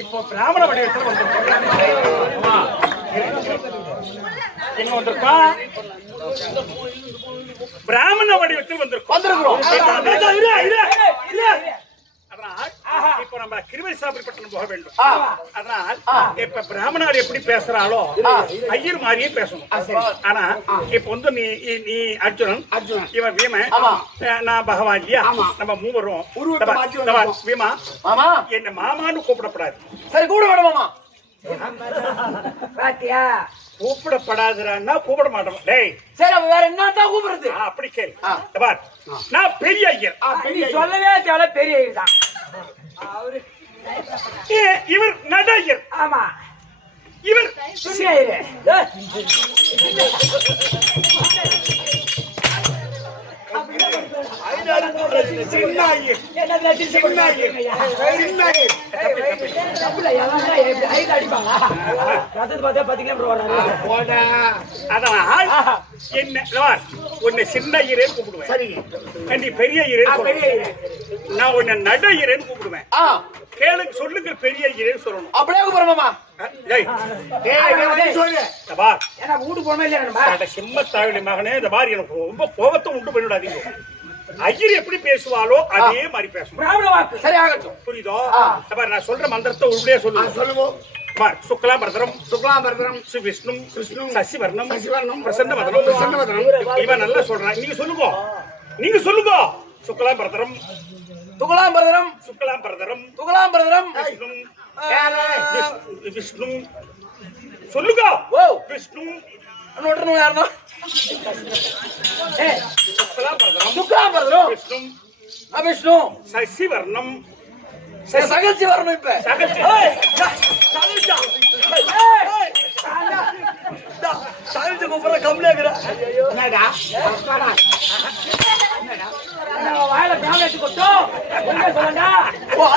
இப்போ பிராமண வடிவத்தில் வந்திருக்கோம். பிராமண வடிவத்தில் வந்திருக்கிறோம். இப்ப நம்ம கிருமேசாபுரிப்பட்டினம் போக வேண்டும். அதனால் இப்ப பிராமணர் எப்படி பேசுறாளோ ஐயர் மாதிரியே பேசணும். ஆனா இப்ப வந்து நீ அர்ஜுனன், இவன் வீமன், நான் பகவான்ஜியா, நம்ம மூவரும் வீமா என்ன மாமான்னு கூப்பிடப்படாது. சரி கூப்பிட மாமா. பாத்தியா கூப்பிடப்படாதுன்னா கூப்பிட மாட்டோம். டேய் சரி அப்ப வேற என்னதான் கூப்பிடுறது? அப்படி கேள். நான் பெரிய ஐயர். சொல்லவே தேவை, பெரிய ஐயர் தான். இவர் நட ஐயர். ஆமா இவர் சின்ன ஐயர். சின்ன ஐயர். உன்னை சின்ன ஐயரே கூப்பிடுவேன். நீ பெரிய ஐயரே. நான் உன்னை நட ஐயரேன்னு கூப்பிடுவேன். கேளுங்க, சொல்லுங்க, பெரிய ஐயரே சொல்லணும். அப்படியே கூப்பிடுறோமா? வீட்டு போனே இல்லையா? சிம்மத்தாவளி மகனே, இந்த மாதிரி எனக்கு ரொம்ப கோபத்தை உண்டு பண்ணிவிடாதீங்க. ஐயர் எப்படி பேசுவாளோ அதே மாதிரி பேசணும். சரி ஆகட்டும். புரியுதோ? நான் சொல்ற மந்திரத்தை உருப்படியா சொல்லுவோம். சுக்லாம்பரதரம் விஷ்ணு சசிவர்ணம் பிரசன்னவதனம். இவன் நல்லா சொல்றான். நீங்க சொல்லுங்க. சுக்லாம்பரதரம் விஷ்ணு சொல்லுங்க. விஷ்ணு விஷ்ணு சசிவர்ணம் சகல்சி வரணும். இப்ப சகல்சி கூப்பிட கம்மியாக்குற வாயில பேமெண்ட் கொடுத்தோம்.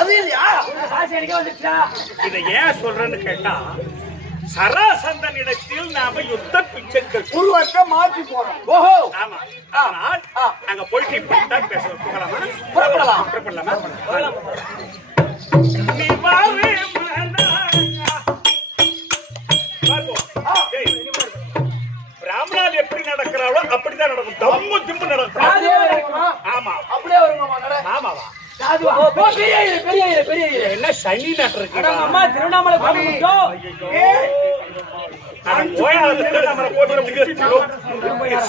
அது இல்லையா? இதை ஏன் சொல்றேன்னு கேட்டா, சராசந்தனிடத்தில் நாம யுத்த பிச்சைகள் உருவத்தை மாற்றி போறோம். ஓஹோ ஆமா. ஆனால் அங்க போயிட்டு இப்படித்தான் பேசுறோம். புறப்படலாமா? நீ வாவே பிராமணால் எப்படி நடக்கிறாளோ அப்படிதான் நடக்கும். தம்மு திம்பு நடக்கும். ஆமா அப்படியே வருங்க. ஆமாவா? என்ன சனி நட்டு இருக்கு? திருவண்ணாமலை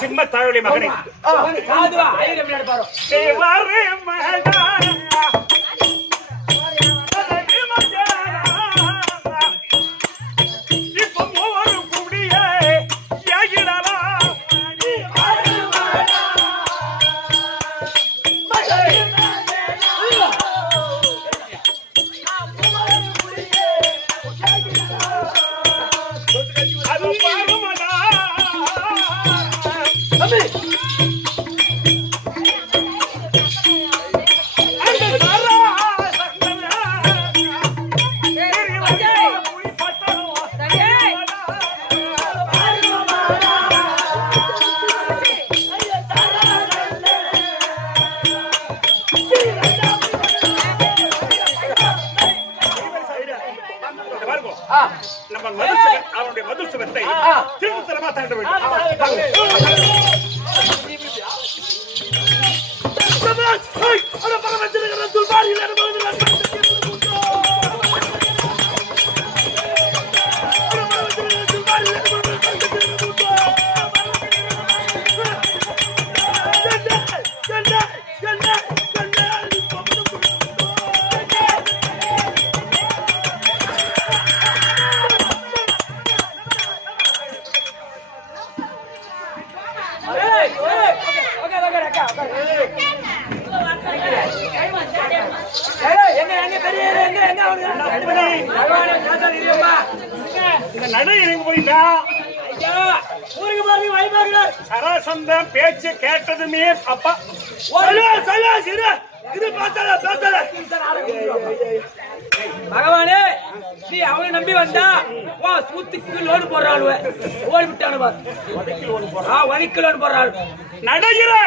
சிம்ம தாழொலி மகனே, அவனுடைய மதுசுவத்தை திருத்தரமா தாண்ட வேண்டும். இந்த நடை எங்க போயிட்டா ஊருக்கு போய் வாய்ப்பாங்க சராசந்தம் பேச்சு கேட்டதுமே அப்பா இது பார்த்தல பார்த்தல பகவானே நீ அவனை நம்பி வந்தா வா சூத்துக்கு லோன் போடுறாள் ஓடி விட்டானு வணிக்கு லோன் போடுறாள் நடைகிறே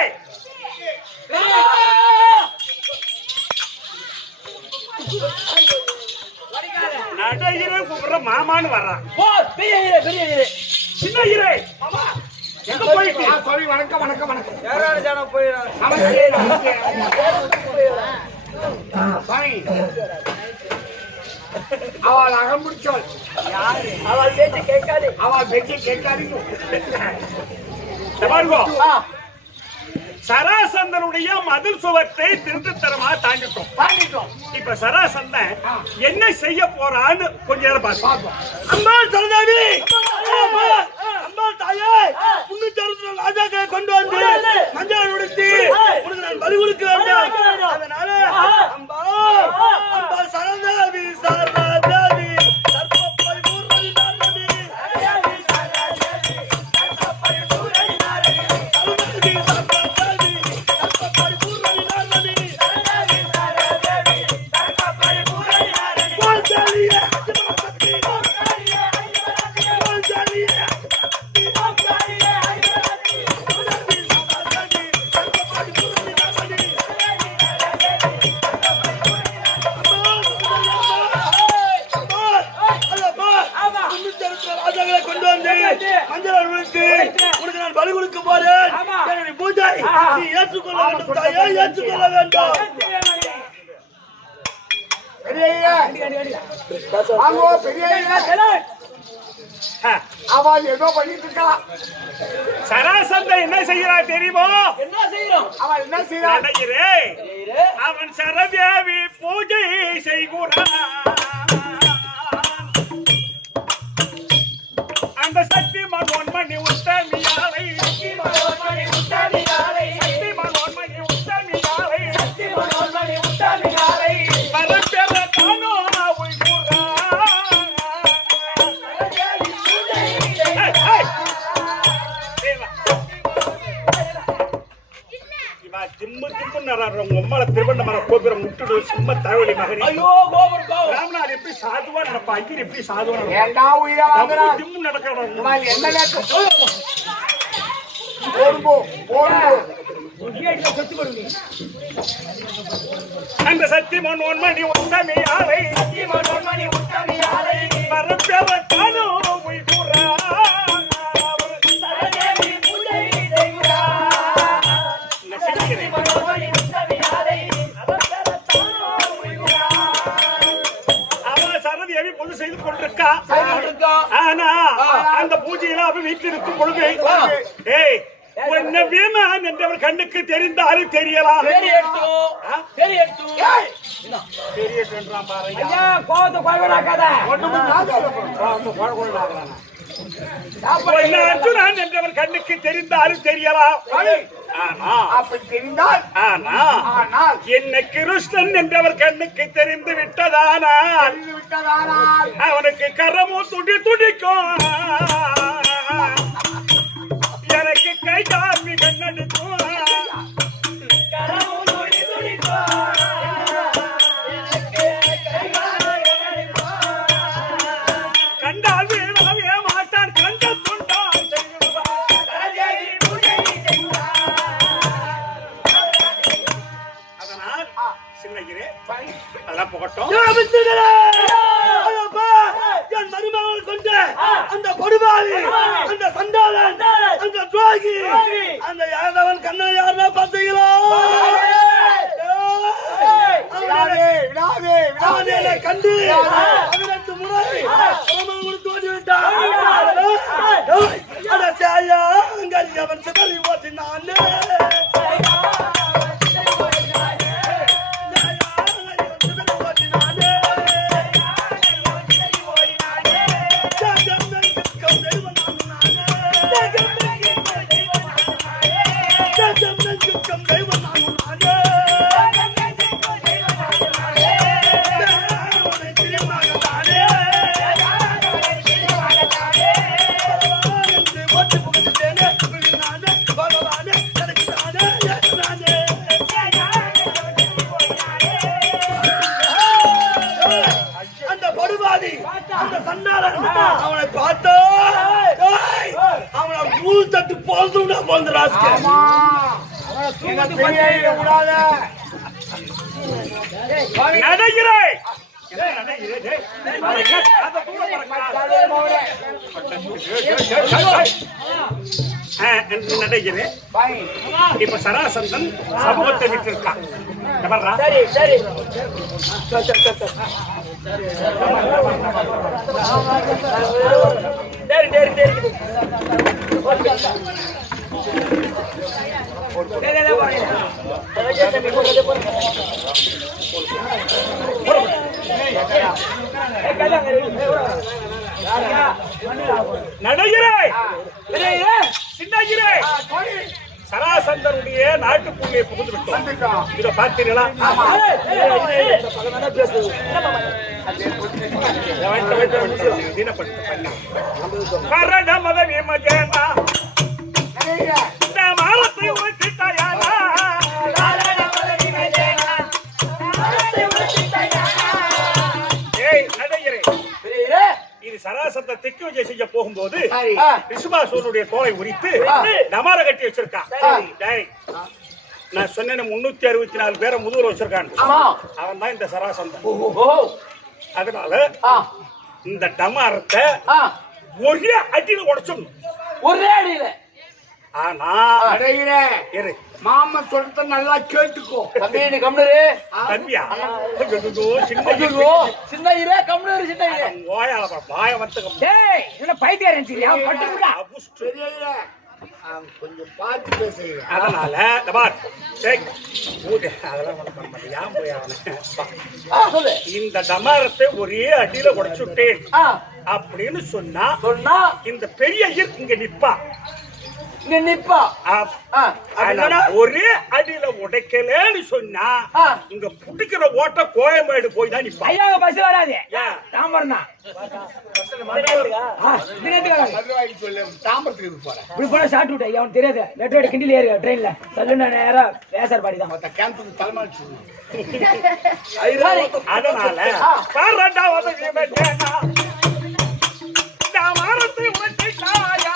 நடைகிறே கூப்பிடுற மாமான்னு வர்றான் பெரிய சின்ன இறை எங்க போயிட்டு சாரி வணக்கம் வணக்கம் வணக்கம் யாரான ஜனம் போயிடுறாங்க சாமி அவள் அகம்பிடிச்சோள் அவள் பேச்சு கேட்காது அவள் பேச்சு கேட்காதீங்க பாருங்க சராசந்தனுடைய மதில் சுவத்தை திருட்டுத்தரமா தாண்டிட்டோம் இப்ப சராசந்தன் என்ன செய்ய போறான்னு கொஞ்ச நேரம் பார்ப்போம் அம்மா சரதாடி அம்மா தாயே 360 ராஜாக்களை கொண்டு வந்து மஞ்சள் உடுத்தி உனக்கு நான் பலி கொடுக்க வேண்டும் அதனால அம்மா அம்மா சரதாவி சரதாவி கொண்டு வந்து மஞ்சள் உடுத்தி உனக்கு நான் பலி கொடுக்க போறேன் என்னுடைய பூஜை நீ ஏற்றுக்கொள்ள வேண்டும் தாயே ஏற்றுக்கொள்ள வேண்டும் அவள் ஏதோ பண்ணிட்டு இருக்கலாம் சராசந்த என்ன செய்யறா தெரியுமோ என்ன செய்யறோம் அவள் என்ன செய்யறாள் நடைகிறே அவன் சரதேவி பூஜை செய்கிறான் அந்த சக்தி மனோன்மணி உத்தமியாலை சக்தி மனோன்மணி உத்தமியாலை பரப்பெற தானோ உம்மள திருவண்ணமர கோபுரம் முட்டுடு சும்மா தவளி மகனி ஐயோ கோபுரம் கோபுரம் ராமநாத் எப்படி சாதுவா நடப்பா ஐயர் எப்படி சாதுவா ஏண்டா உயிரை வாங்குறான் நடக்கும் நடக்கணும் அவள் என்ன போடும்போ அந்த சக்தி மனோன்மணி உத்தமியாலை பரப்பேவத்தானோ உய்குறா பொது செய்து கொண்டிருக்கா ஆனா அந்த பூஜையில அவ வீட்டில் இருக்கும் பொழுது ஏய் உன்ன வீமன் என்றவர் கண்ணுக்கு தெரிந்தாலும் தெரியலாம் கோபத்தை குறைவனாக்காத அர்ஜுனன் என்றவர் கண்ணுக்கு தெரிந்தாலும் தெரியலாம் அப்படி தெரிந்தால் ஆனால் என்ன கிருஷ்ணன் என்றவர் கண்ணுக்கு தெரிந்து விட்டதானால் அவனுக்கு கரமும் துடிக்கும் எனக்கு கை காமி கண்ணெடுக்கும் கண்டால் வீழவே மாட்டான் கண்ட துண்டான் அதனால் சின்னகிரே அதெல்லாம் புகட்டும் என் மருமகள் கொண்ட அந்த கொடுபாவி அந்த சண்டாளன் அந்த துரோகி அந்த யாதவன் கண்ணன் யாருன்னா பாத்தீங்களா கண்டு 18 முறை தோண்டி விட்டான் அவன் சிதறி ஓட்டினான் அந்த சண்டாளன் அவனை பார்த்தா ஏய், அவனை மூணு தட்டு போல்துனா போல்து ராஸ்கே நடைகிறேன் நடைகிறேன். இப்ப சராசந்தன் சமூகத்தை விட்டிருக்கான். எவர்ரா? சரி சரி சரி சரி சரி நடைகிறேன் சின்னகிறேன். சராசந்தனுடைய நாட்டுக்குள்ளே புகுந்து விட்டோம். இதை பார்த்தீர்களா? சராசந்த திக்கு விஜய் செய்ய போகும்போது ரிஷபாசூரனுடைய தோலை உரித்து டமார கட்டி வச்சிருக்கான். நான் சொன்னேன் 364 பேரை முதுகுல வச்சிருக்கான். அவன் தான் இந்த சராசந்தன். அதனால இந்த டமாரத்தை ஒரே அடியில உடைச்சிடணும். ஒரே அடியில. ஆனா இரு மாமன் சொல்றத நல்லா கேட்டுக்கோ. தம்பி நீ கம்னரு. தம்பியா சின்ன இரே கம்னரு சின்ன இரே. ஓயால பாய வந்தகம். டேய் என்ன பைத்தியம் இருந்துறியா? பட்டுடா. கொஞ்சம் பார்த்து பேசுறீங்க. அதனால டமார் டேக் ஊதே அதெல்லாம் பண்ண மாட்டியா போய் அவன. சொல்லு. இந்த டமாரத்தை ஒரே அடியில உடைச்சுட்டேன் அப்படின்னு சொன்னா இந்த பெரிய ஐயர் இங்க நிப்பா. இங்க நிப்பா. ஒரே அடியில உடைக்கலன்னு சொன்னா இங்க புடிக்கிற ஓட்ட கோயம்பேடு போய் தான் நிப்பா. ஐயா பஸ் வராது. தாம்பரம் தான். தாம்பரத்துக்கு போறேன். இப்படி போனா ஷார்ட் விட்டு அவன் தெரியாது. மெட்ரோட கிண்டில ஏறு ட்ரெயின்ல சல்லுனா நேரா வேசர் பாடி தான். கேம்புக்கு தலைமாச்சு. அதனால பாரண்டாவது விமேனா டமாரத்தை உடைச்சாயா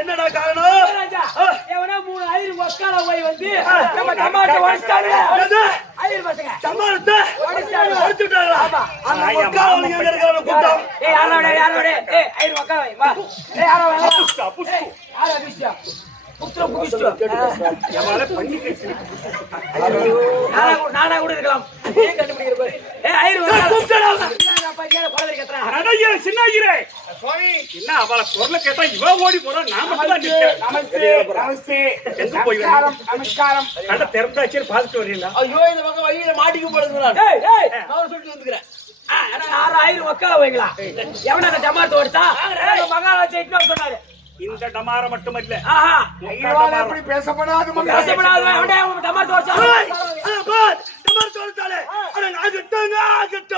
என்னடா காரணம்? எவனா 3 ஐயர் ஒக்கால போய் வந்து நம்ம டமாட்டோ வாங்கிட்டாங்க. ஐயர் பசங்க டமாட்டோ வாங்கிட்டாங்களா? அந்த ஒக்கால எங்க இருக்கானோ கூட்டம். ஏய் யாரோட ஏய் ஐயர் ஒக்கால வை வா. ஏய் யாரோட புஷ்டு யாரா விஷயா புத்ர புஷ்டு எமால பண்ணிக்கே நானா கூட இருக்கலாம். ஏன் கண்டுபிடிக்கிற பாரு. ஏய் ஐயர் ஒக்கால புஷ்டடா நான் பையன பலவரி கட்டறா. அடயே சின்னாயிரே சுவாமி என்ன அவள குரல கேட்டா இவ ஓடி போறா. நாம தான் நிக்க. நமஸ்தே எங்க போய் நமஸ்காரம். கண்ட திறந்தாச்சு பாத்துட்டு வரீங்களா? ஐயோ இந்த பக்கம் வழியில மாட்டிக்க போடுங்க நான். ஏய் ஏய் நான் சொல்லிட்டு வந்துக்கிறேன். யாரா ஐயர் ஒக்கால வைங்களா. எவனா டமாட்டோ ஓடுதா? மகாலா செட்ல சொன்னாரு. இந்த டமார மட்டுமல்ல. ஆஹா ஐயோவால அப்படி பேசப்படாது பேசப்படாது. அவனே டமாட்டோ ஓடுச்சா. பாத் டமாட்டோ ஓடுறாளே. அட நாகட்டங்க ஆகட்ட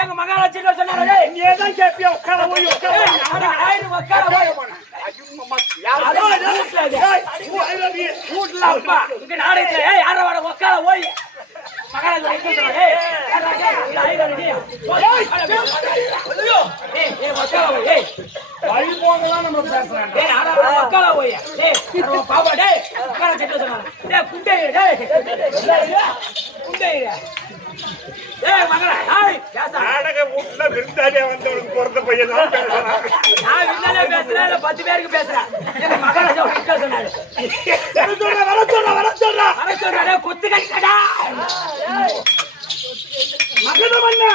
எங்க மகாராஜி சொன்னாரு. நீ ஏதான் கேப்பியா உட்கார போய் வீட்டுல அப்பா இங்க நாடகத்துல யாரோட உக்கார போய் மகாராஜா வைக்க சொன்னாரு. ஏறா, இல்ல ஐயரா நீ. ஐயோ ஏய் வக்கால போய் ஏய் வழி போகலாம் நம்ம பேசுறாங்க. ஏய் ஆனா வக்கால போய் ஏய் பாபா டேய் மகாராஜா வைக்க சொன்னாரு. டேய் குண்டே டேய் குண்டே ஏய் மகாராஜா ஏய் யாசா நாடக வீட்டுல விருந்தாளியா வந்தவனுக்கு பிறந்த பையன் தான் பேசுறான். நான் விண்ணலே பேசுறேன் இல்ல 10 பேருக்கு பேசுறேன். ஏய் மகாராஜா வைக்க சொன்னாரு. வர சொல்றா வர சொன்னாரு குத்து கட்டடா. மகதமன்னா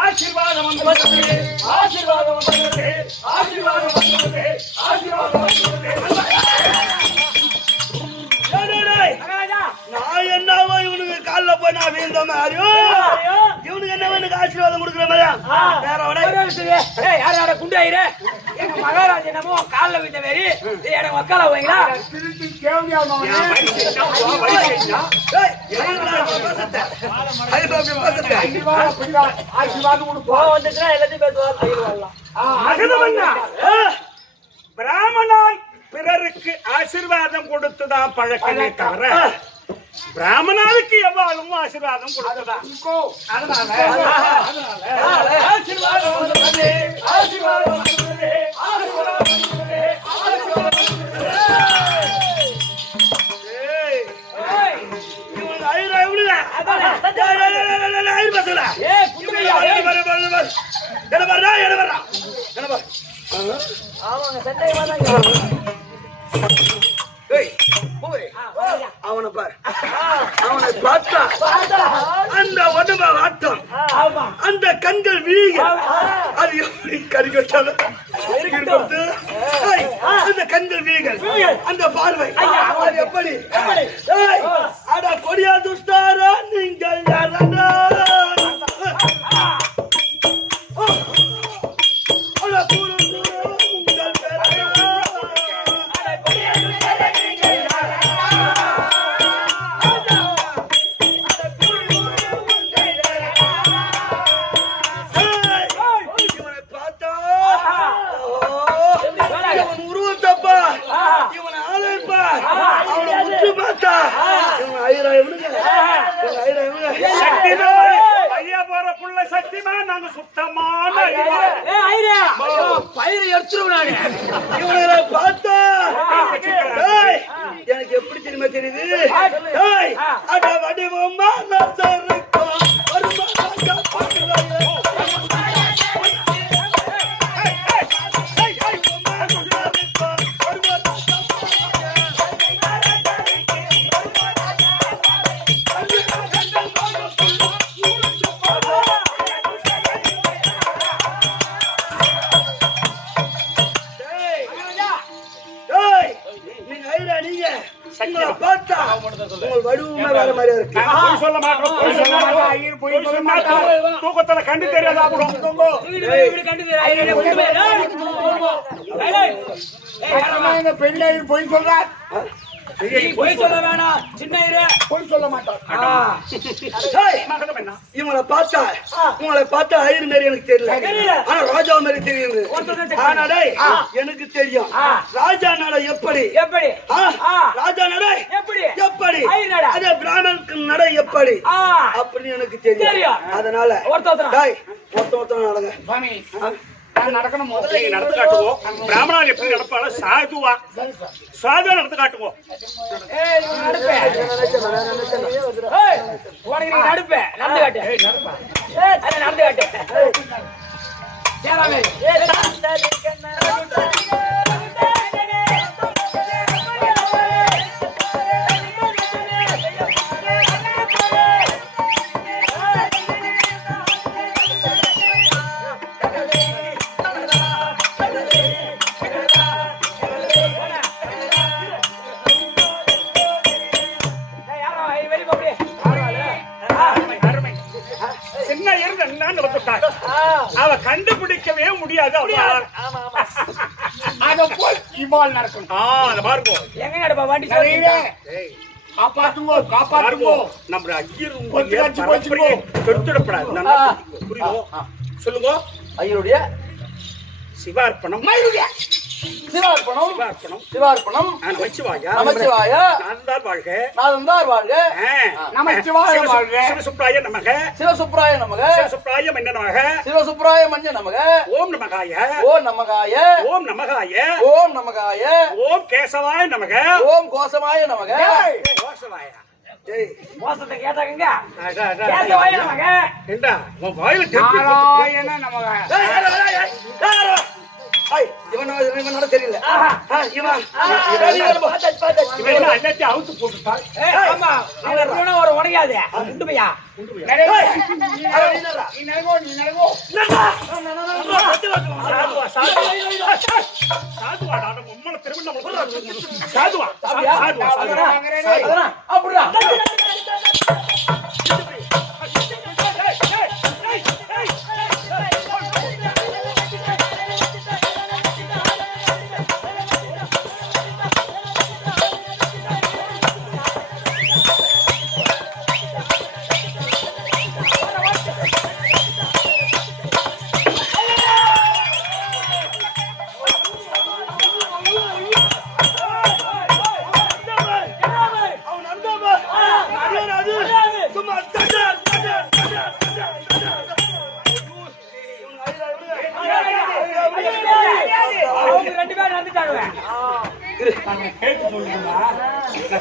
ஆசீர்வாதம் வந்தது, ஆசீர்வாதம் வந்தது, ஆசீர்வாதம் வந்தது, ஆசீர்வாதம் வந்தது. மகாராஜா நான் என்னவோ இவனுக்கு கால்ல போய் நான் வீழ்ந்த மாதிரியோ இவனுக்கு என்ன எனக்கு ஆசீர்வாதம் கொடுக்குற மாதிரியா வேற ஏய் யார் யார குண்டு ஆயிரே எங்க மகாராஜா என்னமோ கால்ல விட்ட மாதிரி எனக்கு வக்கால போவீங்களா? திருப்பி கேள்வியா ஆசீர்வாதம் கொடுப்போம். வந்துச்சுன்னா எல்லாத்தையும் பேசுவார். மகதமன்னா பிராமணால் பிறருக்கு ஆசீர்வாதம் கொடுத்துதான் பழக்கமே தவிர பிராமணாளுக்கு எவ்வாறும் ஆசீர்வாதம் கொடுத்துதான். அதனால ஆசீர்வாதம் வந்தது, ஆசீர்வாதம் வந்தது, ஆசீர்வாதம் வந்தது, ஆசீர்வாதம் வந்தது. ஏய், இவனுக்கு ஐயரா இவனுங்க ஐயர் பசங்களா ஏய் குண்டுயா ஏய் ஆமாங்க சட்டை வாங்க. அவனை பாரு அவனை பார்த்தா அந்த உடம்ப ஆட்டம் ஆமா அந்த கண்கள் வீக அது எப்படி கறி வச்சாலும் அந்த கண்கள் வீகல் அந்த பார்வை அது எப்படி ஏய், அட கொடியா துஷ்டாரா நீங்கள் யாரடா? அட கூறுது உங்கள் பேரா? இவனை பார்த்தா இவன் உருவத்தப்பா இவன் ஆளைப்பா அவனை முற்று பார்த்தா இவன் ஐயரா இவனுங்க ஐயரா இவனுங்க சக்திமான், ஐயா போற புள்ள சக்திமான், நாங்க சுத்தமான அறிவாளி. ஏய் ஐரா பயிரை எடுத்துறோம் நானு. இவனை பார்த்தா ஏய், எனக்கு எப்படி தெரியுமா தெரியுது ஏய், அட வடிவமா நசருக்கும் வருமா ராஜா பாக்குறாங்க நீங்க ஐரா நீங்க உங்களை பார்த்தா உங்கள் வடிவமே வேற மாதிரியா இருக்கு நாங்க பொய் சொல்ல மாட்டோம், பொய் சொல்ல மாட்டோம், ஐயர் பொய் சொல்ல மாட்டோம். தூக்கத்துல கண்டு தெரியாதா போடும். வீடு கண்டு ஐரா கொண்டு போய் ஏய் ஏய் இந்த பெரிய ஐயர் பொய் சொல்றார். நீ போய் சொல்ல வேணாம் சின்ன ஐரா பொய் சொல்ல மாட்டோம். ஏய், மகதமன்னா உங்களை பார்த்தா ஐயர் மாரி எனக்கு தெரியல ஆனா ராஜா மாரி தெரியுது ஆனா டேய் எனக்கு தெரியும் ராஜா நட எப்படி எப்படி ராஜா நடை எப்படி எப்படி ஐயர் நடை. அதே பிராமணனுக்கு நடை எப்படி அப்படின்னு எனக்கு தெரியும் தெரியும். அதனால ஒருத்தர் டேய் ஒருத்தர் நடங்க சுவாமி, நான் நடக்கணும், நீங்க நடந்து காட்டுவோம். பிராமணர் எப்படி நடப்பாளோ சாதுவா சாதுவா நடந்து காட்டுவோம். ஏய் நீ நடுப்பே ஏய் உனக்கு நீ நடுப்பே நடந்து காட்டு ஏய் அது நடந்து காட்டு சேராமே சின்ன இருந்து என்னன்னு வந்துட்டாங்க. அவ கண்டுபிடிக்கவே முடியாது. அத போய் இவால் நடக்கணும். அத பாருங்க. எங்க நடுப்பா வண்டி ஏய், காப்பாத்துங்கோ, காப்பாத்துங்கோ. நம்ம ஐயர் உங்க கெடுத்துடப்படாது. நல்லா புரியுதோ? சொல்லுங்க. ஐயருடைய சிவார்ப்பணம். சிவார்ப்பணம் சிவார்ப்பணம் சிவார்ப்பணம் நமச்சிவாயா நமச்சிவாய நான்தார் வாழ்க நாதந்தார் வாழ்க நமச்சிவாய வாழ்க. சிவசுப்ராய நமக சிவசுப்ராய நமக சிவசுப்ராய மன்ன நமக சிவசுப்ராய மஞ்ச நமக ஓம் நமகாய ஓம் நமகாய ஓம் நமகாய ஓம் நமகாய ஓம் கேசவாய நமக ஓம் கோசமாய நமக கோசவாய மோசத்தை கேட்டாங்க அடா, அடா, கேசவாய அடா. நமக ஏண்டா உன் வாயில தெப்பி நாராயண நமக இவன் நட தெரியல இவன் இவன் என்ன எல்லாத்தையும் அவுத்து போட்டுட்டான் ஆமா அவன் இருக்கணும் ஒரு உடையாது குண்டு பையா சாதுவா சாதுவா சாதுவா நான் உம்மள திருவண்ணாமலை சாதுவா சாதுவா சாதுவா அப்படியா அவங்க ரெண்டு பேரும் வந்துட்டாங்க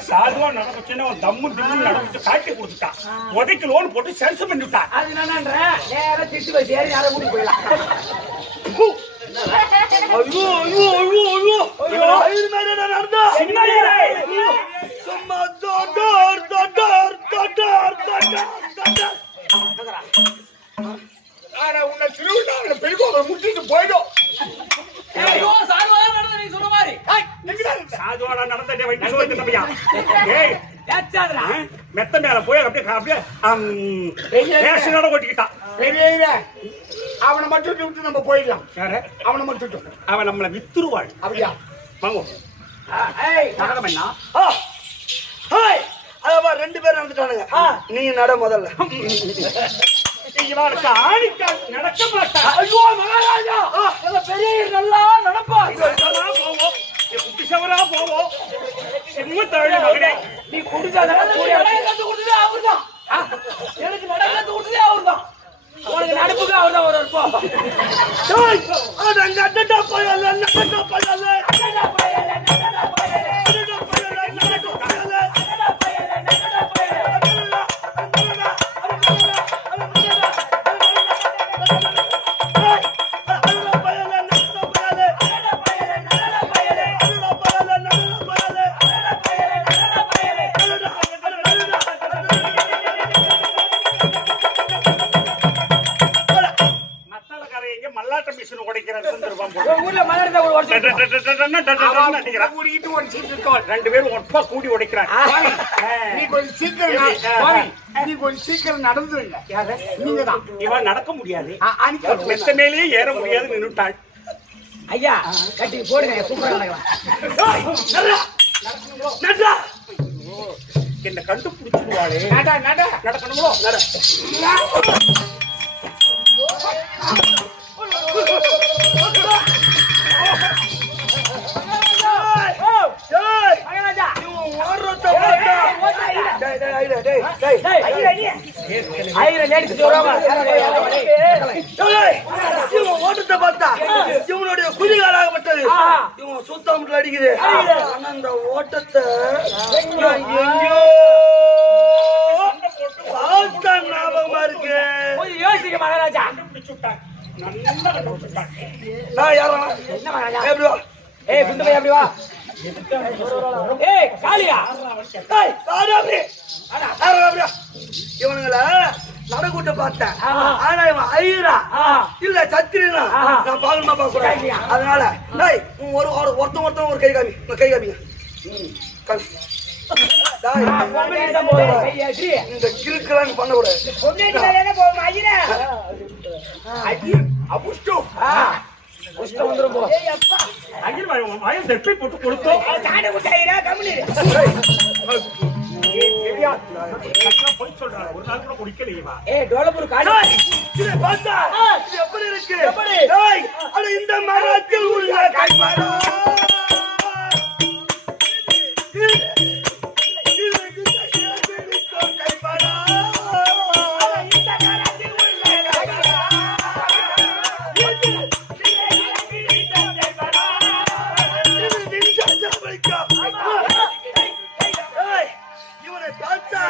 சாதுவா நடந்துச்சுன்னா தம்மு திம்மு நடந்துச்சு காட்டி கொடுத்துட்டான் உதைக்கு லோன் போட்டு செல்ஸ் பண்ணிவிட்டான் அது என்னன்ற நேரா திட்டு போய் சேரி யாரை கூட்டிட்டு போயிடலாம் ஐயோ ஐயோ ஐயோ ஐயோ ஐயோ மேல நடந்தா சும்மா தோடர் தோடர் தோடர் தோடர் ஆனா உன்னை திருவிழாவில பெய்கோவை முட்டிட்டு போயிடும் ஐயோ சார்வா நடந்து நீ சொன்ன மாதிரி சாதுவாடா நடந்த வைத்து சொல்லிட்டு தம்பியா ஏய் ஏச்சாதடா மெத்த மேல போய் அப்படியே பேஷனோட ஓட்டிக்கிட்டான் அவனை மட்டும் விட்டு நம்ம போயிடலாம் யாரு அவனை மட்டும் அவன் நம்மளை வித்துருவாள் அப்படியா வாங்க ஏய் நரகம் என்ன ஹாய் அதப்பா ரெண்டு பேரும் வந்துட்டானுங்க நீ நட முதல்ல இவனுக்கு ஆணிக்கால் நடக்க மாட்டான் ஐயோ மகாராஜா பெரிய நல்லா நடப்பா போவோம் குட்டிசவரா போவோம் சிம்ம தாழ் மகனே நீ குடிச்சாதான் நடக்கிறது குடிச்சா அவர்தான் எனக்கு நடக்கிறது குடிச்சா அவர்தான் உனக்கு நடுப்புக்கு அவர்தான் ஒரு இருப்போ அடங்க அடடா பயல நடடா பயல அடடா பயல நடடா பயல அடடா பயல நடடா பயல அடடா பயல நடடா பயல மத்தளக்கரைங்க மல்லாட்ட மிஷின் உடைக்கிறது ஊர்ல மலர்ந்த ஒரு வருஷம் ரெண்டு பேரும் ஒப்பா கூடி உடைக்கிறாங்க நீ கொஞ்சம் சீக்கிரம் நடந்துருங்க நீங்க தான் இவன் நடக்க முடியாது மெத்த மேலேயே ஏற முடியாது நின்னுட்டாள் ஐயா கட்டி போடுங்க சூப்பரா நடக்கலாம் என்ன கண்டுபிடிச்சிருவாளே நடக்கணுமோ ஓட்டத்தை பார்த்தா இவனுடைய குதிகாலாகப்பட்டது இவன் சுத்தம் அடிக்குது ஆனா அந்த ஓட்டத்தை எங்கேயோ பார்த்தா ஞாபகமா இருக்கு யோசிக்க மகாராஜா நான் யாரா என்ன மகாராஜா எப்படி வா ஏய் குண்டு பையா அப்படி வா ஏய் காளியா ஏய் சாராபி சாராபி இவனுங்கள நடக்கூட்ட பார்த்தேன் ஆனா இவன் ஐயரா இல்ல சத்திரனா நான் பாக்கணுமா பாக்க அதனால டேய் ஒருத்தன் ஒரு கை காமிங்க இந்த கிறுக்கெல்லாம் பண்ண கூடாது போட்டு கொடுத்தோம் போய் சொல்ற நான் ஒரு நாள் கூட குடிக்கலையேவா. டோலப்பூர் காடு இதை பார்த்தா இது எப்படி இருக்கு? டேய், அட இந்த மரத்தில் உள்ள கைமரம். இவனை பார்த்தா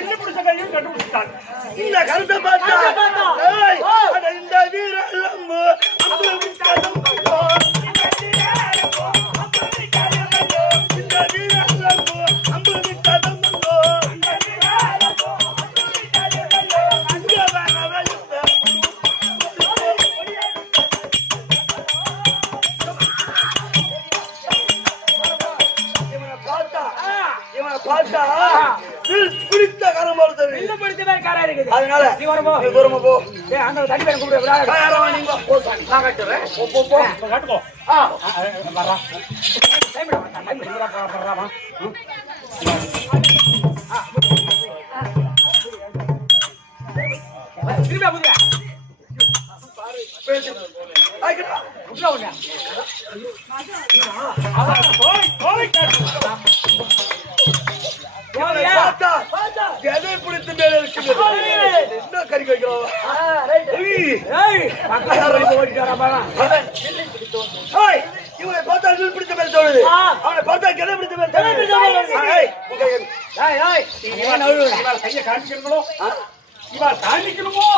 என்ன பிடிச்ச கையும் கண்டுபிடிச்சான். இந்த கருத்தை பார்த்தா ஏய், அட இந்த வீரலம்பு அம்பு விட்டதம் மங்கோ. இந்த வீரலம்பு அம்பு விட்டதம் மங்கோ. அங்க வரவே இல்லை. இவனை பார்த்தா பிடித்த கரம் போல தெரியுது. இல்ல பிடிச்சவே காரா இருக்குது. அதனால நீ வரப்போ நீ தூரமா போ. அந்த தண்ணி பேர் கூப்பிடு விடாத. யாரோ நீங்க போ சாமி. நான் கட்டுறேன். போ போ போ. காட்டுக்கோ. வர்றா. டைம் விட டைம் விட திரும்ப புதியா பேசு. ஆயிக்கடா. புடிச்சா ஒண்ணு இவனை பார்த்தா எதை பிடித்து மேல இருக்குது? என்ன கறி வைக்கிறோம்? இவனை பார்த்தா வில் பிடித்த மேல தோணுது. அவனை பார்த்தா கெதை பிடித்த மேல தோணுது. கையை காமிக்கிறீங்களோ? இவா காமிக்கணுமோ?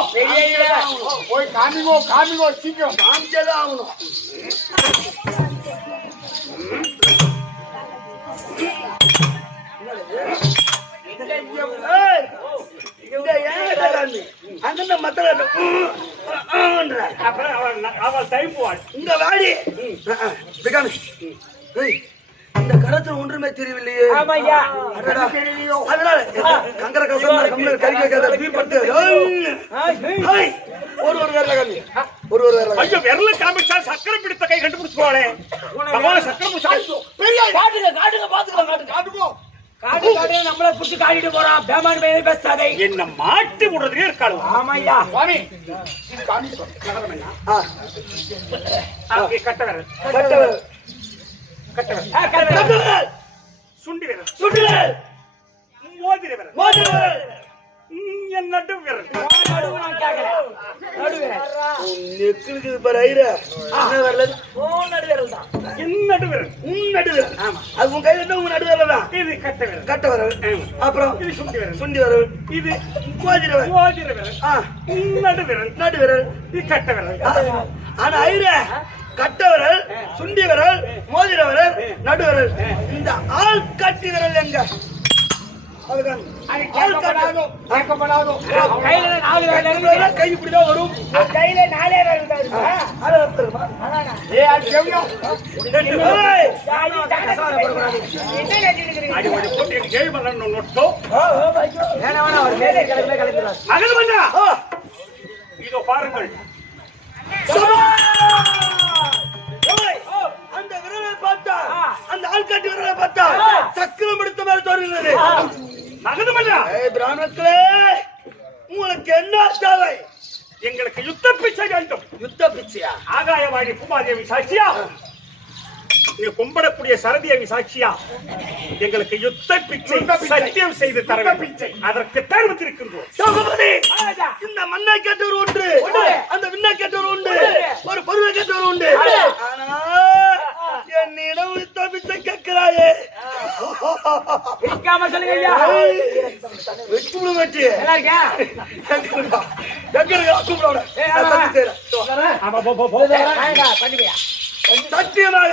போய் காமிங்கோ காமிங்கோ சீக்கிரம். காமிச்சதான் ஆகணும். அங்க மத்தல அப்புறம் அவள் டைப்புவாள். இந்த வாடி இந்த கரத்துல ஒன்றுமே தெரியவில்லையே. ஆமாய்யா. அடடா. அதனால கங்கர கசம் கம்மில கறி வைக்காத பீ படுத்து. ஹேய் ஒரு வேறல காமி. ஒரு வேறல. ஐயோ விரல காமிச்சா சக்கரை பிடித்த கை கண்டுபிடிச்சுவாளே. பகவான் சக்கரை பிடிச்சா பெரிய காட்டுங்க பாத்துக்கலாம் காட்டுங்க. காடு காடு நம்மள புடிச்சு காடிட்டு போறான். பேமான் மேல பேசாதே. என்ன மாட்டி விடுறதுக்கே இருக்காளு. ஆமாய்யா. சுவாமி இது காமிச்சோ. நகரம் என்ன? கட்ட விரல். கட்ட விரல். சுண்டி விரல். மோதிர விரல். என் நடு விரல். நடுவு நான் கேக்கல. நடுவு. நெக்குக்கு பாரு ஐரா. என்ன வரல? நடு விரல் தான். என் நடு விரல். நடு விரல். ஆமா. அது உன் கையில இருந்தா உன் நடு விரல் தான். இது கட்ட விரல். கட்ட விரல். அப்புறம் இது சுண்டி விரல். சுண்டி விரல். இது மோதிர விரல். மோதிர விரல். நடு விரல். நடு விரல். இது கட்ட விரல். ஆனா ஐரா கட்ட விரல், சுண்டி விரல், மோதிர விரல், நடு விரல். இந்த ஆள் கட்டி விரல் எங்க? அதுதான் கேட்கப்படாதோ. கையில 4 விரல் இருக்கு. கை இப்படிதான் வரும். கையில 4 விரல் இருக்கா? அது அர்த்தமா? அது செவியோ. ஏய் அடி ஓடி போட்டு எனக்கு கேள்வி பண்ணணும் நோட்டோ. வேணா அவர் மேலே கிளம்பிடுறார். மகன் வந்தா இதோ பாருங்கள். அந்த விரலை பார்த்தா அந்த ஆள்காட்டி விரலை பார்த்தா சக்கரம் எடுத்த மாதிரி தோன்றுகிறது. மகன் வந்தா பிராமணர்களே உங்களுக்கு என்ன தேவை? எங்களுக்கு யுத்த பிச்சை வேண்டும். யுத்த பிச்சையா? ஆகாயவாணி பூமாதேவி சாட்சியா, நீ கும்பிடக்கூடிய சரதேவி சாட்சியா, எங்களுக்கு யுத்த பிச்சை சத்தியம் செய்து தர வேண்டும். அதற்கு தேர்வத்திருக்கின்றோம். இந்த மண்ணை கேட்டவர் உண்டு, அந்த விண்ணை கேட்டவர் உண்டு, ஒரு பொருளை கேட்டவர் உண்டு. ஆனா என்னிடம் யுத்த பிச்சை கேட்கிறாயே. இருக்காம சொல்லுங்க ஐயா. வெச்சு விடு வெச்சு. நல்லா இருக்கா? சத்தியமாக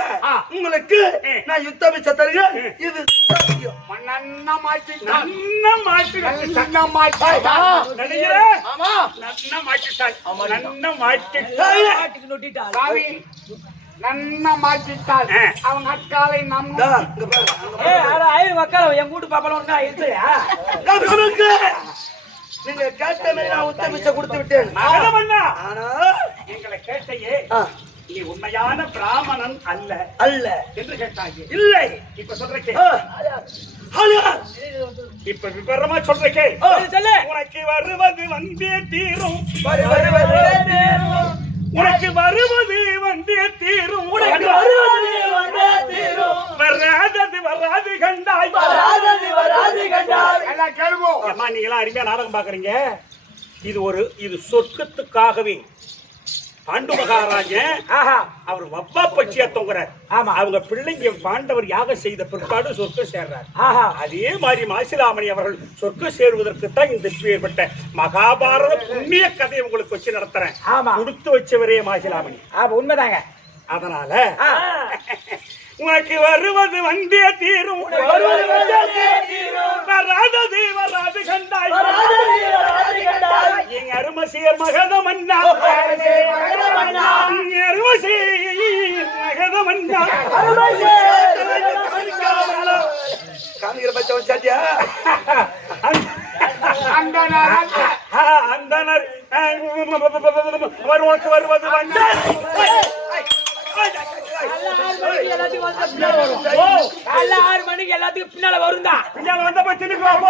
உங்களுக்கு நான் யுத்த பிச்சை தருகிறேன். இது சத்தியம். அவங்க அக்காலை என் கூட்டு பாப்பால ஒண்ணா இல்லையா? நீங்க கேட்ட மாதிரி நான் யுத்த பிச்சை கொடுத்து விட்டேன். ஆனா எங்களை கேட்டையே நீ உண்மையான பிராமணன் அல்ல அல்ல என்று கேட்டாங்க. இல்லை இப்ப சொல்றேன். இப்ப விபரமா சொல்றக்கே சொல்லு உனக்கு வருவது வந்தே தீரும் தீரும். உனக்கு வருவது வந்தே தீரும் உனக்கு வருவது வந்தே தீரும். வராது கண்டாய் வராது கண்டாய். எல்லாம் கேளுவோம். அம்மா நீங்க எல்லாம் அருமையா நாடகம் பாக்குறீங்க. இது சொர்க்கத்துக்காகவே பாண்டு மகாராஜன் அவர் வப்பா பட்சியா தொங்குறார். அவங்க பிள்ளைங்க பாண்டவர் யாகம் செய்த பிற்பாடு சொர்க்கம் சேர்றார். அதே மாதிரி மாசிலாமணி அவர்கள் சொர்க்கம் சேருவதற்கு தான் இந்த ஏற்பட்ட மகாபாரத புண்ணிய கதையை உங்களுக்கு வச்சு நடத்துறேன். கொடுத்து வச்சவரே மாசிலாமணி. உண்மைதாங்க. அதனால உனக்கு வருவது வந்தே தீரும் வராது கண்டாய் எங்க அருமசீர் மகத மன்னா அருமசீர் மகத மன்னா காமிக்கிற பச்சவன் சாட்டியா அந்தனர் உனக்கு வருவது வந்தே காலைல 6 மணிக்கு எல்லாத்துக்கும் பின்னால வருந்தா. பின்னால வந்த போய் தின்னுக்குவாங்க.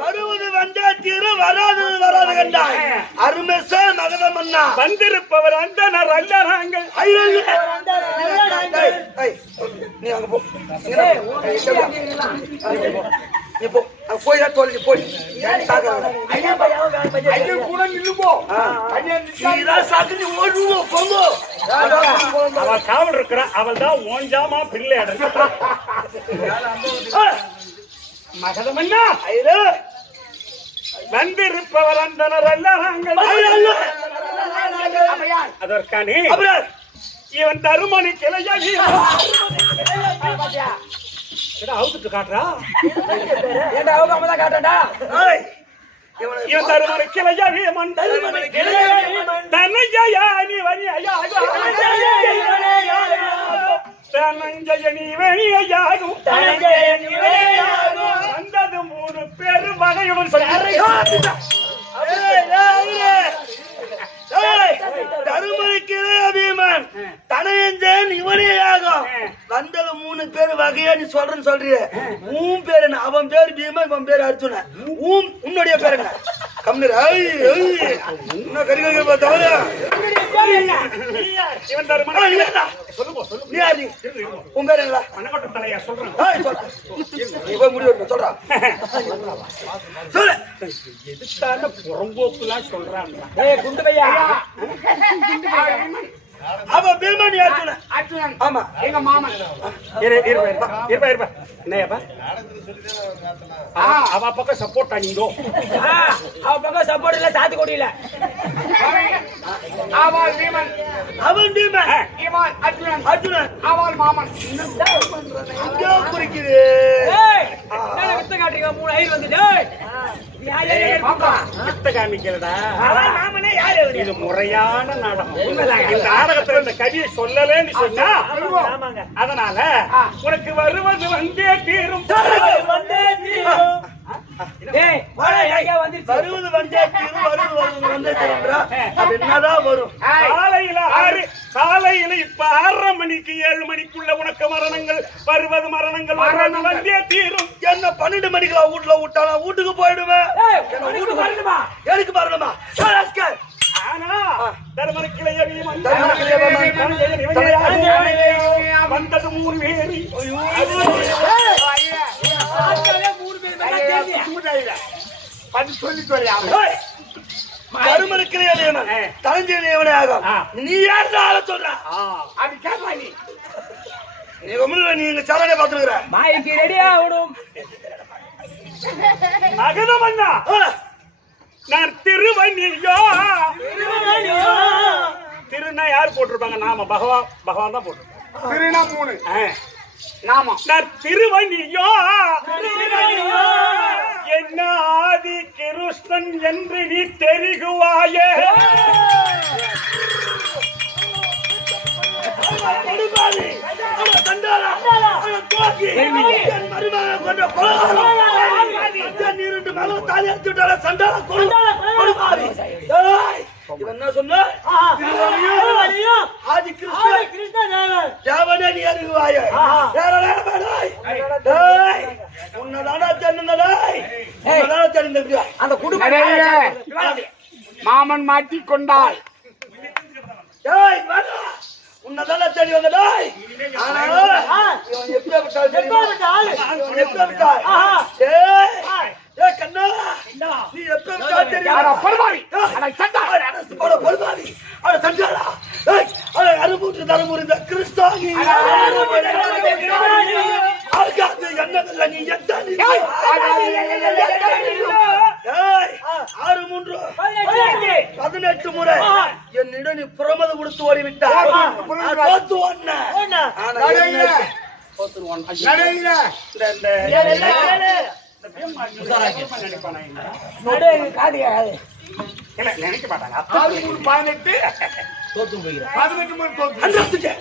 வருவது வந்தே தீரும் வராது கண்டாய் அருமேச மகத மன்னா. வந்திருப்பவர் அந்தனர் அல்ல நாங்கள். நீ அங்க போ நீ போ அங்க போய் தான் தோல்வி போய் கூட நில்லுப்போ. அவள் காவல் இருக்கிற அவள் தான் ஓஞ்சாமா பிள்ளை மகதமன்னா வந்திருப்பவர் அந்தனர் அல்ல நாங்கள். அதற்கானே இவன் தருமணி கிளையா அவுத்துட்டு காட்டுறா. ஏண்டா அவங்க அம்மா தான் காட்டடா. இவன் தருமணி கிளையா வீமன் தனஞ்சயா நீ வரியா தனஞ்சயனி வெளியாகும் வந்தது 3 பேரு வகையுடன் தருமணிக்கிறே அபிமன் தனயஞ்சன் இவனேயாகும் வந்தது 3 பேர் வகையா நீ சொல்றிய உன் பேர் என்ன? அவன் பேர் பீமன் இவன் பேர் அர்ஜுன. உன்னுடைய பேர் என்ன? கம்மிர இன்னும் கரிகை பார்த்தவங்க இவன் தருமணி நீ யாரு? உன் பேர் என்ன? மணக்கொட்ட தலையா சொல்றேன். இவன் முடிவு சொல்றா சொல்லு. எதுக்கான புறம்போக்குலாம் சொல்றாங்க. குண்டு பையா அவன் பீமன் அர்ஜுனன். ஆமா எங்க மாமன். இருப்பா என்னப்பா அவ பக்கம் சப்போர்ட் ஆனீங்கோ. அவ பக்கம் சப்போர்ட் இல்ல சாத்துக்குடி இல்ல. அவள் பீமன் அவன் பீமன் இவன் அர்ஜுனன் அவள் மாமன். எங்கோ குறிக்குது. என்ன வித்த காட்டுறீங்க? 3 ஐயர் வந்து டேய் வித்த காமிக்கலடா. இது முறையான நாடகம். இந்த நாடகத்துல இந்த கவியை சொல்லலன்னு சொன்னா அதனால உனக்கு வருவது வந்தே தீரும். வருவது வந்தே தீரும் வந்தே தீரும். அது என்னதான் வரும்? காலையில இப்ப 6:30 மணிக்கு 7 மணிக்குள்ள உனக்கு மரணங்கள் மரணங்கள் வந்தே தீரும். என்ன 12 மணிக்கெல்லாம் வீட்டுல விட்டானா வீட்டுக்கு போயிடுவேன். எனக்கு வரணுமா? ஆனா தர்மக்கிளைய வந்தது 3 பேரி சொல்லி தரஞ்சவனே ஆகும். நீ யாரு சொல்ற? அப்படி கேட்பா நீ. நீ எங்க சாரனே பாத்துக்கிற மாய்க்கு ரெடியா ஆகணும். மகதமன்னா நான் திருவண்ணியோ. திருநா யார் போட்டிருப்பாங்க? நாம பகவான் தான் போட்டிருப்பாங்க. திருநா 3 நாம நான் திருவண்ணியோ என்ன ஆதி கிருஷ்ணன் என்று நீ தெரிகுவாயே. இவன் என்ன சொன்ன? ஆதி கிருஷ்ணன் நீ அறிவாய உன்னதால தெரிஞ்சிருக்கியா? அந்த குடும்பம் மாமன் மாட்டி கொண்டாள். டேய் வாடா. உன்னதால தேடி வந்த டேய். ஆனா இவன் எப்படிப்பட்ட டேய் ஏய் கண்ணா நீ எப்படிப்பட்ட தெரியுமா? பரவாரி அட சண்டா அட பரவாரி அட சண்டாடா. ஏய் அட அறுபூற்று தரமுறை இந்த கிறிஸ்தானி ஆகாது என்னதல்ல நீ எத்தானி ஏய் 6-3 18 முறை என்னிடம் நீ புறமது கொடுத்து ஓடிவிட்டாய். தோத்து நினைக்க மாட்டாங்க 18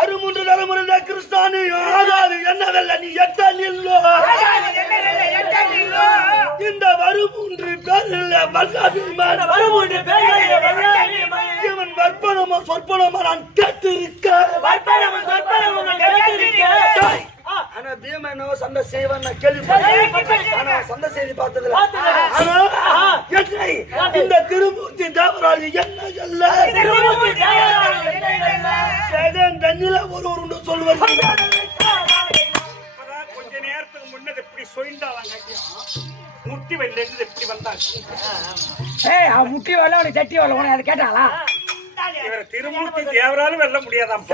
அறுமூன்று தலைமுறை கிறிஸ்தானி ஆகாது என்னதல்ல நீ எத்தனில்லோ இந்த வருமூன்று பேரில் இவன் வற்பனமா சொற்பனமா நான் கேட்டிருக்க. ஆனா பீமா என்னவோ சண்டை செய்வான் நான் கேள்விப்பட்டேன். ஆனா சண்டை செய்தி பார்த்ததுல ஆனா என்னை இந்த திருமூர்த்தி தேவராஜ் என்ன தண்ணில ஒரு சொல்லுவார். கொஞ்ச நேரத்துக்கு முன்னது எப்படி சொய்ந்தாங்க முட்டி வெளில இருந்து எப்படி வந்தாங்க. முட்டி வரல அவனுக்கு சட்டி வரல உனக்கு அதை கேட்டாங்களா? இவரை திருமூர்த்தி தேவராலும் வெல்ல முடியாதாம்.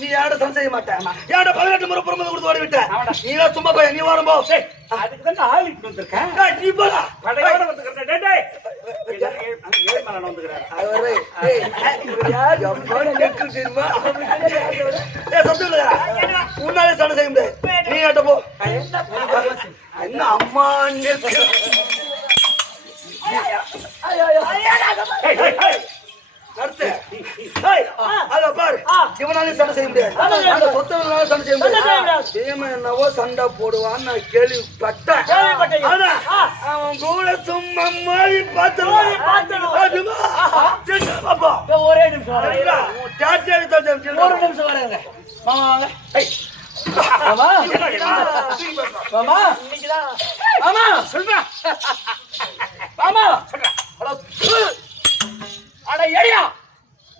நீ யாரும் சண்டை செய்ய மாட்டேன். யாரோட 18 முறை புறமது கொடுத்து ஓடி விட்ட. நீ சும்மா பையன் நீ வரும் போ. அதுக்கு தான் ஆள் இட்டு வந்திருக்கேன். நீ போடா படையோட வந்துக்கிறேன். ஏழ்மலை வந்துக்கிறாரு. முன்னாலே சண்டை செய்ய முடியாது. நீ ஆட்ட போ. என்ன அம்மா என்னவோ சண்டை போடுவான்னு நான் கேள்விப்பட்டேன். அவன் கூட சும்மா மாதிரி ஒரே நிமிஷம் வரேங்க. மாமா வாங்க. மாமா மாமா மாமா சொல்றா மாமா அட எடியா